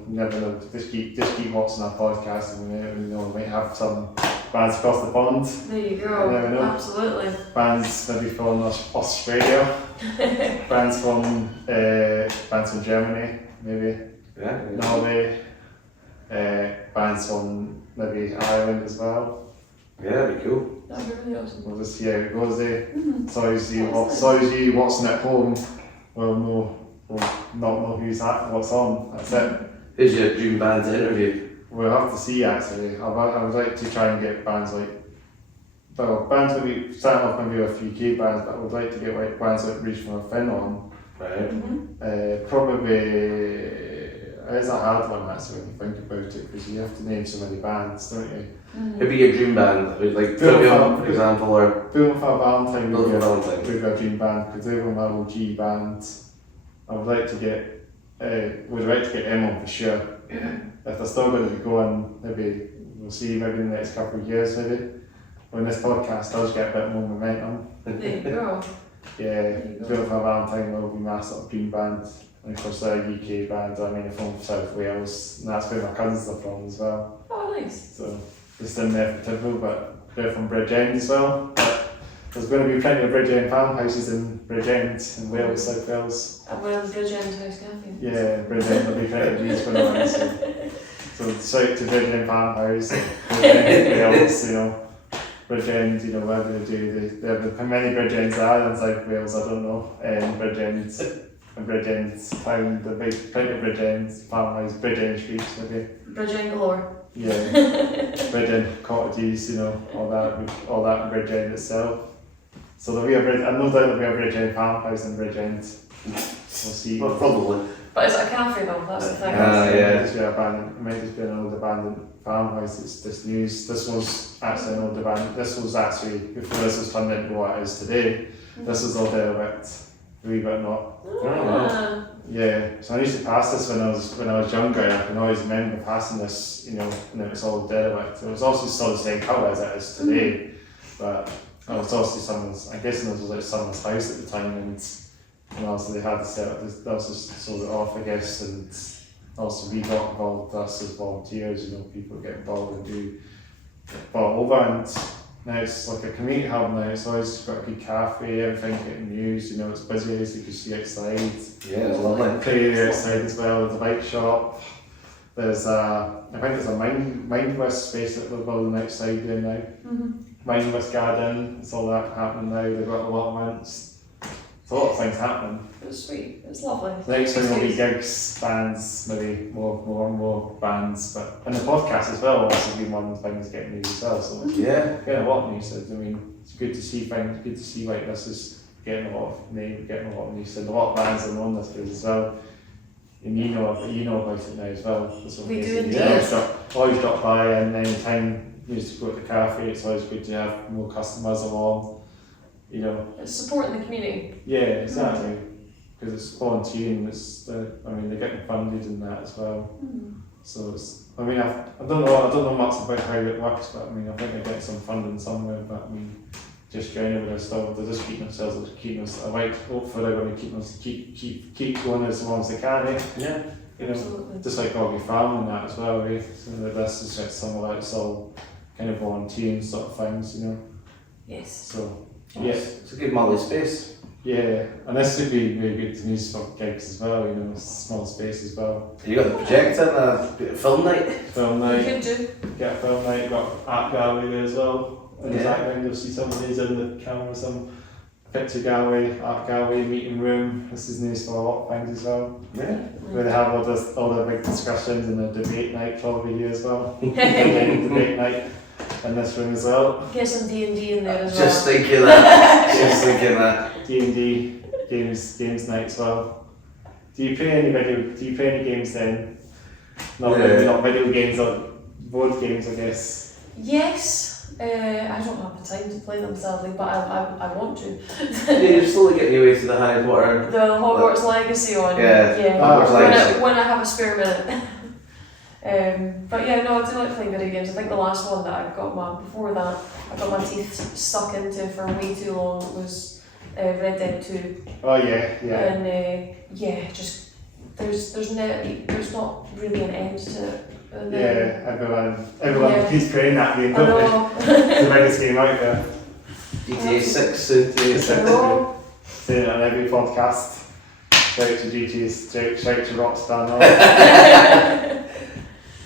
Just keep watching our podcast, and we never know. We might have some bands across the pond. There you You go. never know. Absolutely. Bands maybe from Australia. bands from Germany, maybe Yeah. Norway. Bands from maybe Ireland as well. Yeah, that'd be cool. That'd be really awesome. We'll just see how it goes there. So as you watching at home will not know what's on. That's it. Who's your dream band to interview? We'll have to see actually. I would like to try and get bands like well, bands maybe starting off maybe with UK bands, but I would like to get like bands like Reach from a Fin on. Right. Probably it's a hard one actually when you think about it, because you have to name so many bands, don't you? Who'd be your dream band? Like Trivium, for example, or Bullet for Valentine Bullet for would Valentine. be a dream band, because they were my OG band. I would like to get them on for sure. Yeah. If they're still going to be going, maybe we'll see maybe in the next couple of years maybe, when this podcast does get a bit more momentum. There you go. Yeah, Bullet for Valentine will be my sort of dream band. And of course they're a UK band, I mean they're from South Wales, and that's where my cousins are from as well. Oh, nice. So just in there for Tyndall, but they're from Bridgend as well. But there's going to be plenty of Bridgend farmhouses in Bridgend in Wales, South Wales. And where the Bridgend House Cafe. Yeah, Bridgend, there'll be plenty of these going on. So shout to Bridgend farmhouse, Bridgend Wales, you know, Bridgend, you know, whatever they do. There are many Bridgends there are in South Wales, I don't know. Bridgend town, the big plenty of Bridgend farmhouse, Bridgend streets maybe. Bridgend galore. Yeah, Bridgend cottages, you know, all that in Bridgend itself. So there'll be I no doubt there'll be a Bridgend farmhouse in Bridgend. We'll see. Well, probably. But is it a cafe though? That's the thing. It might just be an old abandoned farmhouse. It's this news. This was actually an old abandoned. This was actually before this was turned into what it is today. This was all derelict. Believe it or not. Ah. Yeah, so I used to pass this when I was younger, and I can always remember passing this, you know, and it was all derelict. It was also still the same colour as it is today, but it was also someone's, I'm guessing this was like someone's house at the time, and also they had to set up, they also sold it off, I guess, and also we got involved, us as volunteers, you know, people get involved and do bought over, and now it's like a community hub now. It's always got a good cafe, everything getting used, you know, it's busy as you can see outside. Yeah, it's lovely. Play area outside as well, there's a bike shop. There's I think there's a mindless space that they're building outside there now. Mindless garden, it's all that happening now, they've got a lot of events. There's a lot of things happening. It's sweet. It's lovely. Next thing will be gigs, bands, maybe more bands, but and the podcast as well will also be one of the things getting news as well. So Yeah. getting a lot of news. I mean, it's good to see things. Good to see like this is getting a lot of name, getting a lot of news, and a lot of bands are on this place as well. And you know about it now as well. We do indeed. Always drop by, and any time you used to go to the cafe, it's always good to have more customers along. You know. It's supporting the community. Yeah, exactly. Because it's volunteering. They're getting funded and that as well. So it's. I mean, I don't know much about how it works, but I mean, I think they're getting some funding somewhere. But I mean, just generally, they're just keeping themselves, hopefully they're going to keep going as long as they can. Yeah. You know, Absolutely. just like Bobby Farm and that as well. So this is like some of it's all kind of volunteering sort of things, you know. Yes. So. Yeah, it's a good multi space. Yeah, and this would be really good to use for gigs as well, you know, small space as well. You got the projector and a film night. Film You night, could do. get a film night, got art gallery there as well. In the Yeah. background you'll see some of these in the camera, some picture gallery, art gallery, meeting room. This is news for a lot of things as well. Yeah. Where they have all the big discussions and the debate night probably here as well. Debate night in this room as well. Get some D&D in there as well. Just thinking that. D&D games night as well. Do you play any games then? Not video games, or board games, I guess. Yes. I don't have the time to play them sadly, but I want to. Yeah, you're slowly getting your way to the Harry Potter. The Hogwarts Legacy one. Yeah. Hogwarts Legacy. When I have a spare minute. But yeah, no, I do like playing video games. I think the last one that I got my teeth stuck into for way too long was Red Dead 2. Oh yeah. And just there's not really an end to it. And, Everyone keeps playing that game, I don't know. they? It's the biggest game out there. GTA 6 soon too. I know. Saying it on every podcast. Shout to GTA, shout to Rockstar now.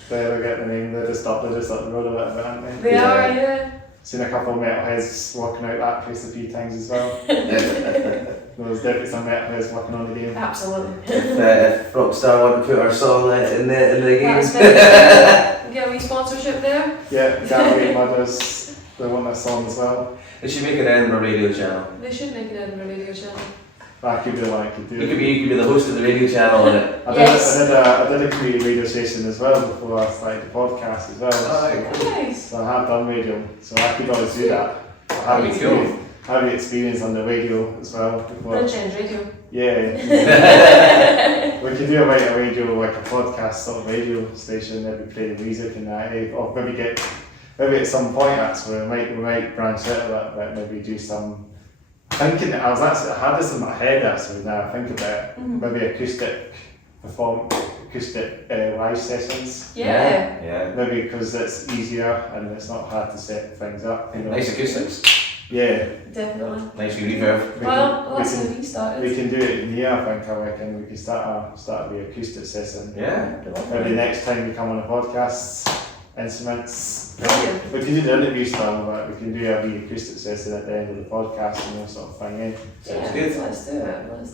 They'll get the name, they're just up the road a little bit, aren't they? They are, yeah. Seen a couple of metalheads working out that place a few times as well. There's definitely some metalheads working on the game. Absolutely. If Rockstar want to put our song in the game. That's fair. Get a wee sponsorship there. Yeah, Gallowgate Murders. they want this on as well. They should make an Edinburgh radio channel. They should make an Edinburgh radio channel. That could be like you do. You could be the host of the radio channel on it. I did a community radio station as well before I started the podcast as well. Nice. So I have done radio, so I could always do that. I have experience on the radio as well before. Bridgend radio. Yeah. We could do a radio, like a podcast sort of radio station, maybe play the music and that, or maybe at some point actually we might branch out a little bit, maybe do some. I had this in my head actually now I think about it. Maybe acoustic live sessions. Yeah. Maybe because it's easier and it's not hard to set things up. You know? Nice acoustics. Yeah. Definitely. Nice reverb. That's how we started. We can do it in here, I reckon. We can start the acoustic session. Yeah. Maybe next time we come on a podcast, instruments. Brilliant. We can do the interview style, but we can do a wee acoustic session at the end of the podcast and that sort of thing. Eh? Sounds good. Let's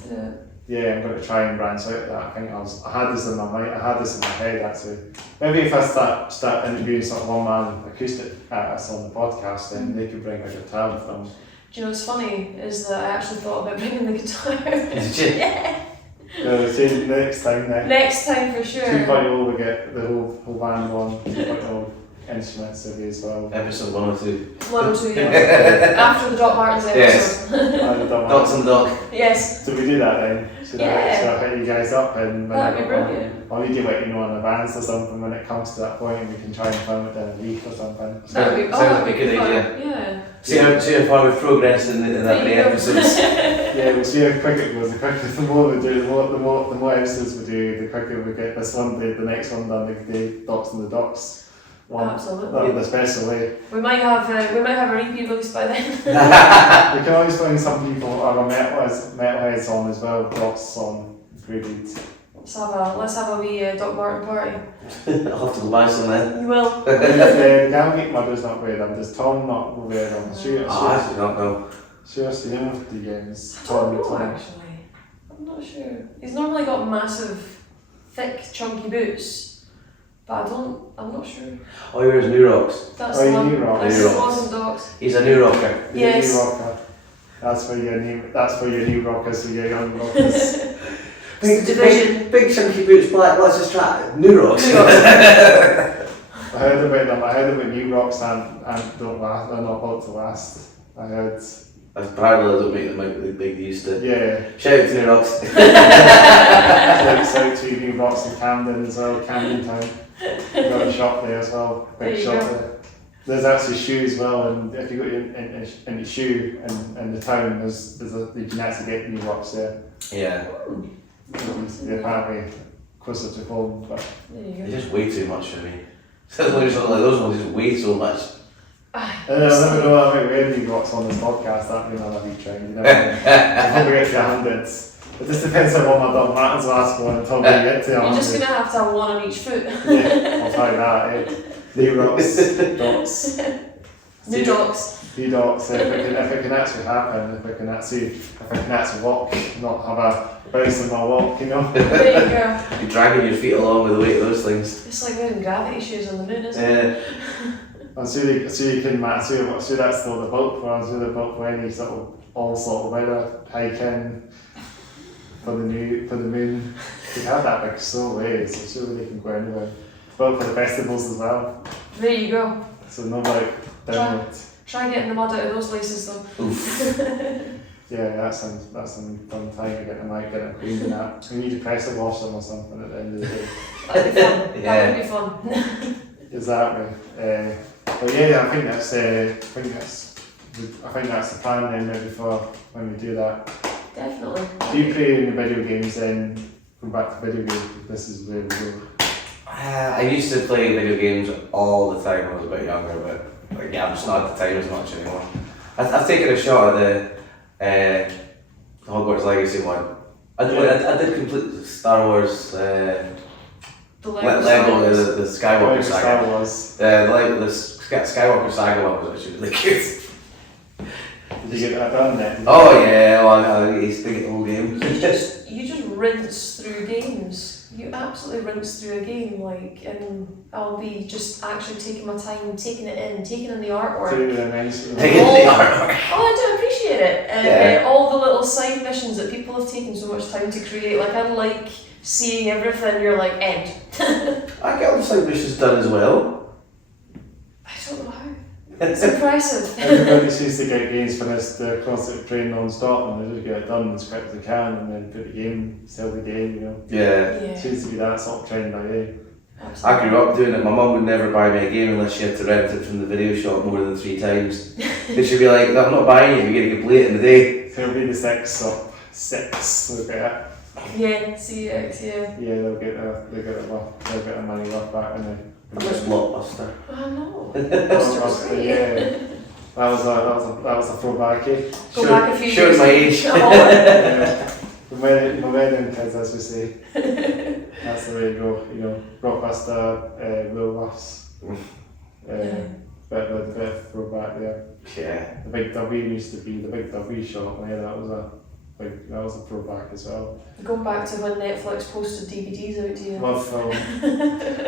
do it. Yeah, I'm going to try and branch out that. I think I had this in my mind. I had this in my head actually. Maybe if I start interviewing sort of one-man acoustic artists on the podcast, then they could bring a guitar with them. Do you know what's funny is that I actually thought about bringing the guitar. Did you? Yeah. So next time then. Next time for sure. 2.0 we get the whole band on. 2.0 instruments of you as well. Episode 102. 102, yeah. After the Doc Martens episode. Yes. Docs and Doc. Yes. So we do that then. Should I hit you guys up and that'd be brilliant. I'll need to let you know on advance or something when it comes to that point. We can try and film it in a week or something. Sounds like a good idea. Yeah. See how far we've progressed in that many episodes. Yeah, we'll see how quick it goes. The more we do, the more episodes we do, the quicker we get this one, the next one done, the Docs and the Docs. Absolutely. The special way. We might have a repeat release by then. We can always find some people or metalheads on as well. Docs on graded. Let's have a wee Doc Marten party. I'll have to go buy some then. You will. Gallowgate Murders not wear them. Does Tom not wear them? I do not know. Seriously, you know the games. I don't know actually. I'm not sure. He's normally got massive, thick, chunky boots. But I'm not sure. Oh, he wears New Rocks. That's the one. New Rock. That's New the Rocks. one with dogs. He's a New Rocker. Yes. New rocker. That's for your new rockers, for your young rockers. Big chunky boots, black. Let's just try New Rocks. I heard about New Rocks and don't last. They're not built to last. I heard. That's probably don't make them out like they used to. Yeah. Shout out to New Rocks. Shout to New Rocks in Camden as well, Camden Town. We've got a shop there as well. Big shop there. There's actually shoe as well, and if you go in the shoe in the town, you can actually get New Rocks there. Yeah. They're apparently closer to home, but They just way too much for me. Those ones just way so much. I never know I might wear New Rocks on this podcast. That'd be another wee trend. You never know. Before we get to 100s. It just depends on what my dog Martens last one until we get to 100. You're just going to have one on each foot. Yeah, I'll try that, eh? New Rocks, Docs. New Docs. New Docs. If it can actually happen, if I can actually walk, not have a bounce in my walk, you know? There you go. You're dragging your feet along with the weight of those things. It's like wearing gravity shoes on the moon, isn't it? I'm sure that's still the boat for. I'm sure they're built for any sort of all sort of weather, hiking for the moon. They have that big snow waves, so surely they can go anywhere. Built for the festivals as well. There you go. So no like downward. Try getting the mud out of those laces though. Oof. Yeah, that's some fun time to get them clean and that. We need to pressure wash them or something at the end of the day. That'd be fun. Yeah. That would be fun. Exactly. But yeah, I think that's the plan then maybe for when we do that. Definitely. Do you play in the video games then? Go back to video games. This is where we go. I used to play video games all the time when I was a bit younger, but I'm just not at the time as much anymore. I've taken a shot at the Hogwarts Legacy one. I did complete the Star Wars. The Lego, the Skywalker Saga. Star Wars. The Skywalker Saga one was actually really good. Did you get that done then? Oh yeah, well, he's big at the whole game. You just rinse through games. you absolutely rinse through a game, like, and I'll be just actually taking my time, taking it in, taking in the artwork. Taking the artwork. Oh, I do appreciate it. And Yeah. all the little side missions that people have taken so much time to create. Like, I like seeing everything. You're like, end. I get all the side missions done as well. I don't know how. It's impressive. Everybody seems to get games finished, they're constantly playing non-stop and they just get it done as quick as they can and then put the game, sell the game, you know. Yeah. Yeah. Seems to be that sort of trend by day. Absolutely. I grew up doing it. My mum would never buy me a game unless she had to rent it from the video shop more than 3 times. Because she'd be like, I'm not buying it, you're going to complete it in a day. So it'll be the 6 or 6, look at it. Yeah, CX, yeah. Yeah, they'll get their money worth back in the I'm just Blockbuster. I know. Blockbuster, Great. yeah. That was a throwback, eh? Go back a few Showing years. my age. Oh, Yeah. My wedding kids, as we say. That's the way to go, you know. Blockbuster, Woolworths. yeah. Bit of throwback there. Yeah. The Big W used to be the Big W shop, yeah, that was a throwback as well. Going back to when Netflix posted DVDs out to you. Love Film,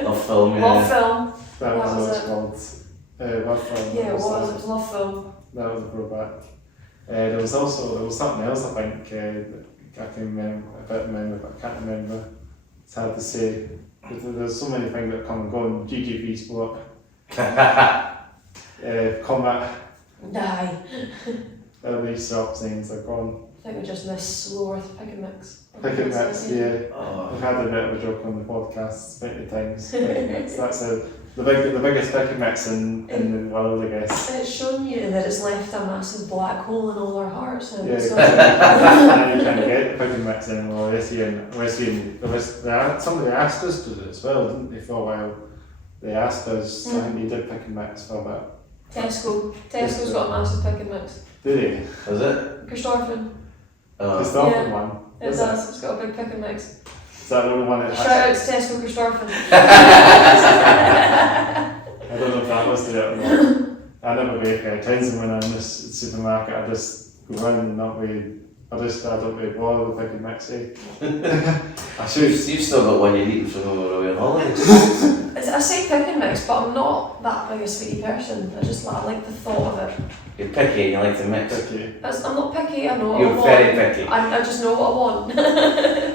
Love film, yeah. Love Film. that was What what was it's called. Love Film. Yeah, that it was was. that. It was Love Film. That was a throwback. There was something else I think that I can remember, but I can't remember. It's hard to say. There's so many things that come and go. GGB Sport, Combat, Aye. all these shops things are gone. I think we just missed Sloworth Pick and Mix. Pick and Mix, yeah. Oh. I've had a bit of a joke on the podcast many times. Pick and Mix. That's the biggest pick and mix in the world, I guess. It's shown you that it's left a massive black hole in all our hearts. And Yeah, it's and you can't get the pick and mix anymore. Somebody asked us to do it as well, didn't they, for a while? They asked us, I think they did pick and mix for a bit. Tesco's got a massive Pick and Mix. Did they? Was it? Christophin. The Stockton Yeah. one? It Was does. It's got a big Pick and Mix. Is that the only one that Shout out to Tesco Christophin. I don't know if that was there or not. I never make Townsend when I'm in this supermarket. I just go in and not really. I don't really bother with pick and mix. I should. You've still got one you're eating from when we were on holidays. I say Pick and Mix, but I'm not that big a sweetie person. I like the thought of it. You're picky and you like to mix. Okay. I'm not picky. I know what I You're want. very picky. I just know what I want.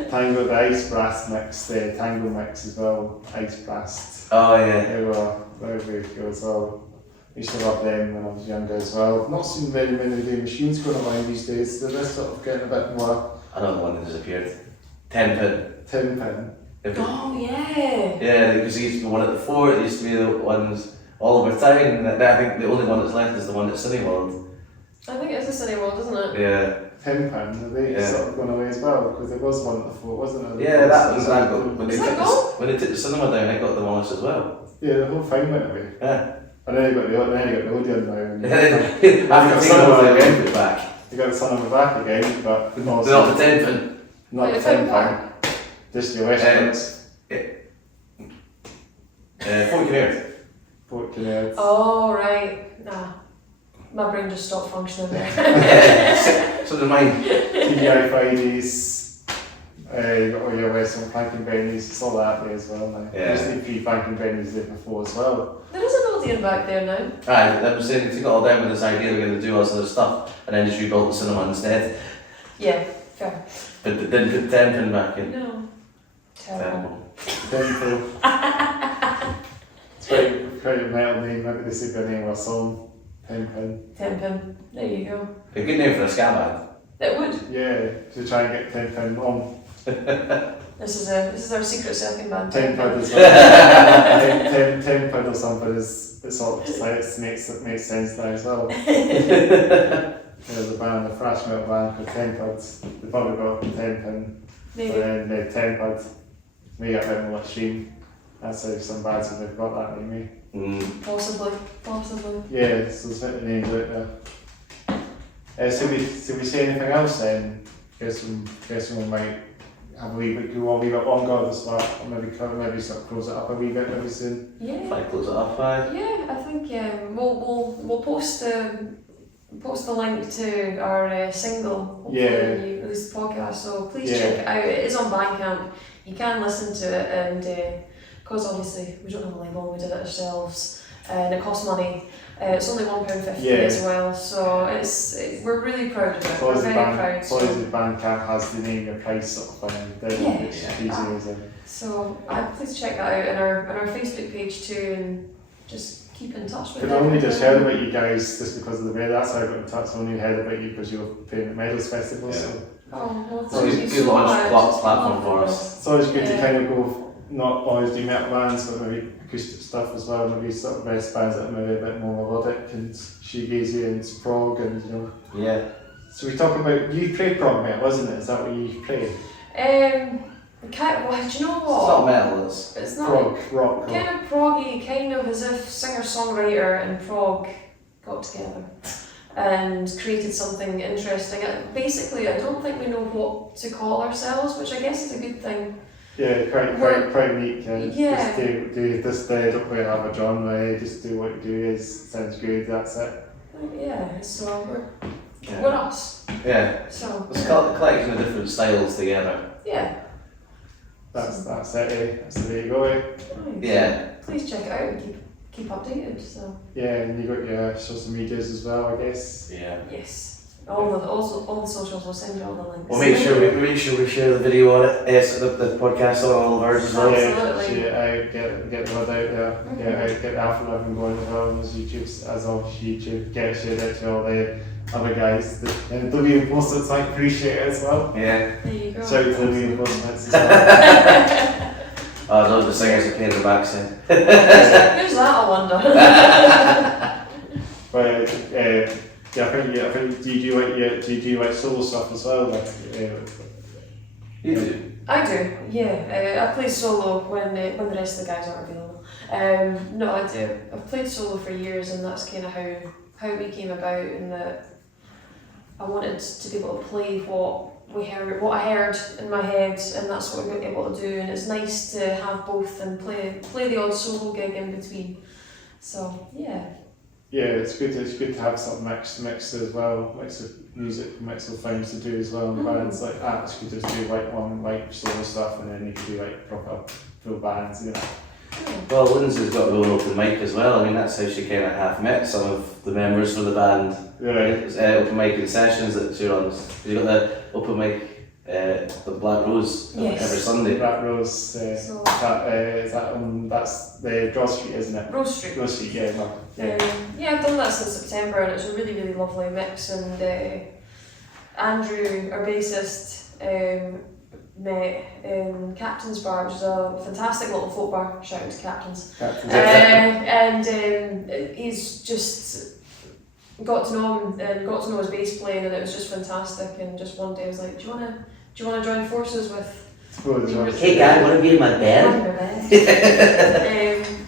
Tango, the ice blast mix, the Tango mix as well. Ice blast. Oh yeah. They were very good as well. I used to love them when I was younger as well. I've not seen very many of the machines going around these days. They're just sort of getting a bit more Another one that disappeared. 10 pin. tin pin. Oh yeah. Yeah, because it used to be one at the fort, it used to be the ones all over town, and I think the only one that's left is the one at Cineworld. I think it's a Cineworld, isn't it? Yeah. Tin pin, they Yeah. sort of gone away as well because there was one at the fort, wasn't there? Yeah, that was that got when they Is that took gone? when they took the cinema down, I got demolished as well. Yeah, the whole thing went away. Yeah. And then you got the Odeon now. And After the taking cinema over the again. outfit back. You got the son of the back again, but Not the 10 pin. not the Wait, tin back. pin. Just the Westlands. Fort Kinnaird. Port Kinnaird. Oh right. Nah. My brain just stopped functioning there. So did mine. TGI Fridays. You got all your Western Franken Bennies. It's all that there as well now. Yeah. There used to be Franken Bennies there before as well. There is an Odeon back there now. I was saying they took it all down with this idea they were going to do all this other stuff and then just rebuilt the cinema instead. Yeah, fair. But they didn't put 10 pin back in. No. Terrible. Terrible. Temple. It's quite a metal name. Maybe they say their name of a song. Tenpin. 10 pin. There you go. A good name for a ska band. It would. Yeah, to try and get Tenpin on. This is our secret second band. Tenpin as well. Tenpin or something is it sort of makes sense now as well. There's a band, a thrash metal band called Tenpin. They've probably got Tenpin. Maybe. But then the Tenpin, me up in the stream. That's how some bands have got that name, eh? Possibly. Yeah, so there's the names out there. Should we say anything else then? Guess we might have a wee bit go a wee bit longer this start, or maybe sort of close it up a wee bit maybe soon. Yeah. If I close it up, aye. Yeah, I think we'll post the link to our single hopefully Yeah. when you release the podcast. So please Yeah. check it out. It is on Bandcamp. you can listen to it, and because obviously we don't have a label, we did it ourselves, and it costs money. It's only £1.50 as well, so we're really proud of it. We're very proud. As long as the Bandcamp has the name and price sort of thing, then it's easy as in. So please check that out on our Facebook page too, and just keep in touch with it. I only just heard about you guys just because of the way that's how I got in touch. I only heard about you because you were playing at Meadows Festival. Yeah. So. Oh, well, So it's a good launch platform for us. It's always good to kind of go, not always do metal bands, but maybe acoustic stuff as well. Maybe sort of best bands that are maybe a bit more melodic and shoegazy and prog and Yeah. So we talk about, you play prog metal, wasn't it? Is that what you play? Do you know what? It's not metal, It's not prog, rock. kind of proggy, kind of as if singer-songwriter and prog got together and created something interesting. Basically, I don't think we know what to call ourselves, which I guess is a good thing. Yeah, quite unique. Yeah. Just do this day, don't really have a genre, just do what you do, sounds good, that's it. Yeah, so we're us. Yeah. So It's a collection of different styles together. yeah. That's it, That's the way you go. Nice. Yeah. Please check it out and keep updated. So Yeah, and you got your social medias as well, I guess. Yeah. yes. All the socials, we'll send you all the links. We'll make sure we share the video on it. Yes, the podcast on all of ours as well. Absolutely. Yeah, get the word out there. Get the Alpha 11 going as well as YouTube, as all YouTube. Get it shared out to all the other guys. And the reinforcements, I appreciate it as well. Yeah. There you go. Shout out to the reinforcements as well. Oh, those are the singers that pay the backside. Who's that, I wonder? But yeah, I think do you do like solo stuff as well? You do. I do, yeah. I play solo when the rest of the guys aren't available. No, I do. I've played solo for years, and that's kind of how we came about. In that I wanted to be able to play what I heard in my head, and that's what we're able to do. And it's nice to have both and play the odd solo gig in between. So yeah. Yeah, it's good to have something mix as well, mix of music, mix of things to do as well in bands like that. It's good to just do like one like solo stuff and then you can do like proper full bands, Well, Lindsay's got her own open mic as well. I mean, that's how she kind of half met some of the members for the band. Right. It was open mic and sessions that she runs. You got the open mic, the Black Rose every Sunday. Black Rose, that's the Broad Street, isn't it? Rose Street. Rose Street, yeah. Yeah, I've done that since September, and it's a really, really lovely mix. And Andrew, our bassist, met in Captain's Bar, which is a fantastic little folk bar. Shout out to Captain's. And he's just got to know him and got to know his bass playing, and it was just fantastic. And just one day I was like, do you wanna join forces with? Hey guy, wanna be in my band?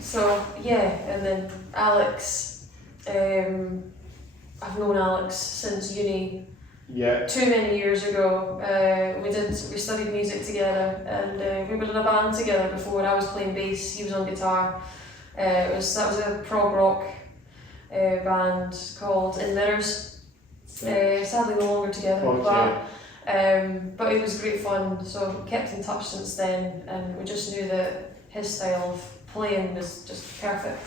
So yeah, and then Alex, I've known Alex since uni. Yeah. Too many years ago. We studied music together, and we were in a band together before. I was playing bass, he was on guitar. That was a prog rock band called Meadows. Sadly no longer together, but it was great fun. So kept in touch since then, and we just knew that his style of playing was just perfect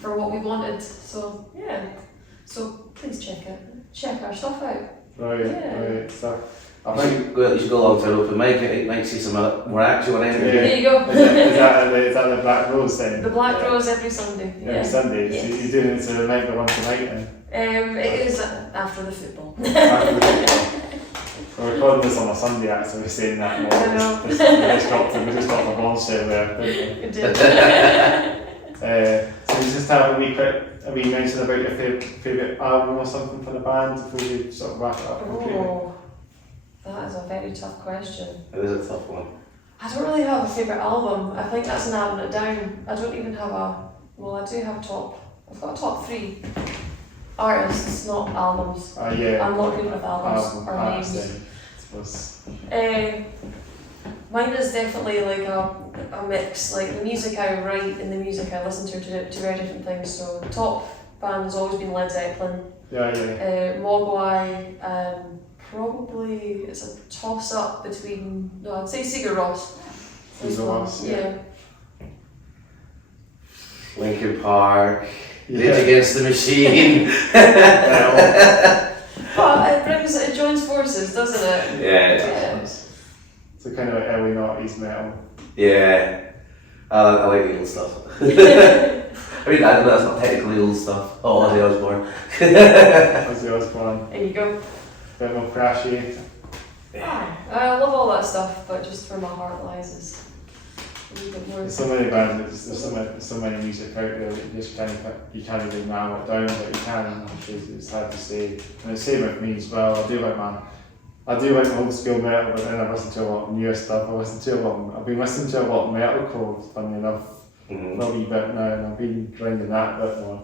for what we wanted. So yeah, so please check our stuff out. Right. So You should go along to an open mic. You might see some more action on it. There you go. Is that the Black Rose then? The Black Rose every Sunday. Every Sunday. Yes. So you're doing it to the night one tonight and. It is after the football. We're recording this on a Sunday actually, we're saying that. I know. We just got the bombshell there, didn't we? We did. So you just have a wee quick, mention about your favourite album or something for the band before we sort of wrap it up completely? Oh, that is a very tough question. It is a tough one. I don't really have a favourite album. I think that's narrowing it down. I don't even have I do have I've got a top 3 artists, not albums. Yeah. I'm not good with albums or names. Mine is definitely like a mix, like the music I write and the music I listen to very different things. So the top band has always been Led Zeppelin. Mogwai, probably it's a toss up between, I'd say Sigur Rós. There's a lot, Yeah. Linkin Park. Yeah. Rage Against the Machine. But it joins forces, doesn't it? Yeah. So kind of like early 90s metal. Yeah. I like the old stuff. I mean, I know that's not technically old stuff. Oh, Ozzy Osbourne. Ozzy Osbourne. There you go. Bit more crashy. I love all that stuff, but just where my heart lies is a little bit more. There's so many bands, there's so many music out there that you can't even narrow it down, but you can. It's hard to say. And the same with me as well. I do like old school metal, but then I listen to a lot of newer stuff. I've been listening to a lot of metalcore, funny enough, a wee bit now, and I've been grinding that a bit more.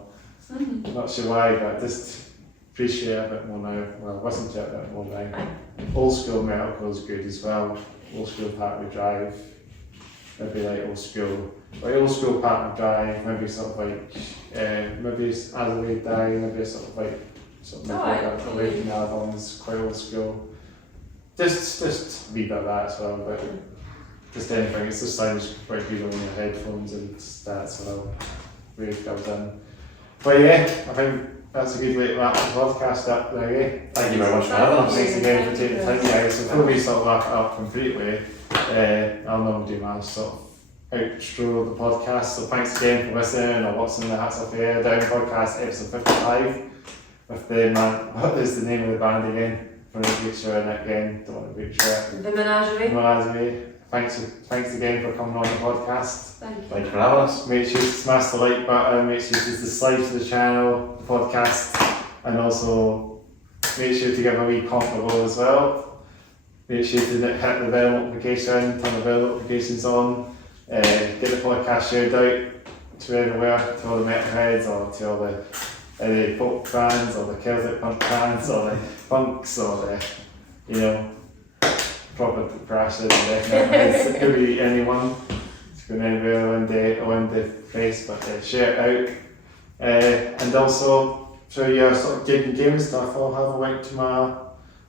I'm not sure why, but I just appreciate it a bit more now. Well, I listen to it a bit more now. Old school metalcore is good as well. Old school Partner Drive, maybe like old school Partner Drive, maybe sort of like, maybe As They Die, maybe sort of like Awakening albums, quite old school. Just a wee bit of that as well, but just anything, it just sounds quite good on your headphones and that sort of wave goes in. But yeah, I think that's a good way to wrap the podcast up there, eh? Thank you very much for having us. Thanks again for taking the time, guys. So before we sort of wrap it up completely, I'll normally do my sort of outro of the podcast. So thanks again for listening or watching the Hats Off the Air Down podcast, episode 55. With the man, what is the name of the band again? I'm going to butcher it again, don't want to butcher it. The Menagerie. Menagerie. Thanks again for coming on the podcast. Thank you. Thanks for having us. Make sure to smash the like button, make sure to subscribe to the channel, the podcast, and also make sure to give a wee comment below as well. Make sure to hit the bell notification, turn the bell notifications on, get the podcast shared out to everywhere, to all the metalheads or to all the folk fans or the Celtic punk fans or the punks or the, proper crashes. It could be anyone. It's going anywhere on the face, but share it out. And also, for your sort of gig and game stuff, I'll have a link to my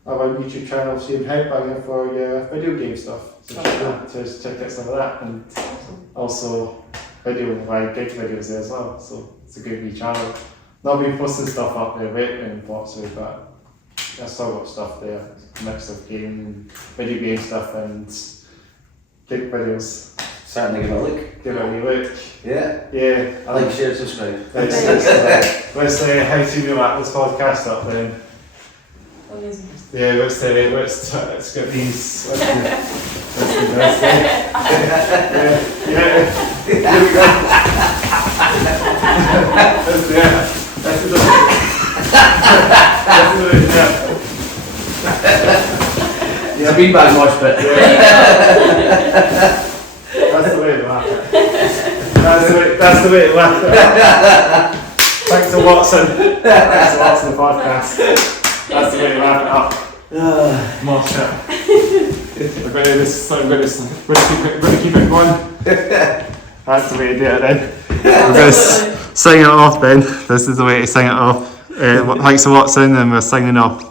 YouTube channel so you can help out for your video game stuff. So check out some of that. And also gig videos there as well. So it's a good wee channel. Not been posting stuff up there lately, unfortunately, but I still got stuff there. A mix of video game stuff and gig videos. Certainly give it a look. Give it a wee look. Yeah. Yeah. I like, share, subscribe. Let's how to do wrap this podcast up then. Amazing. Yeah, let's get these. Let's do this. Yeah. Here we go. Let's do it. Let's do it. It's a beanbag mosh pit. That's the way to laugh at. That's the way to laugh at. Thanks to Watson. Thanks to Watson the podcast. That's the way to wrap it up. Mosh it. I'm going to keep it going. That's the way to do it then. We're going to sing it off then. This is the way to sing it off. Thanks to Watson, and we're singing off.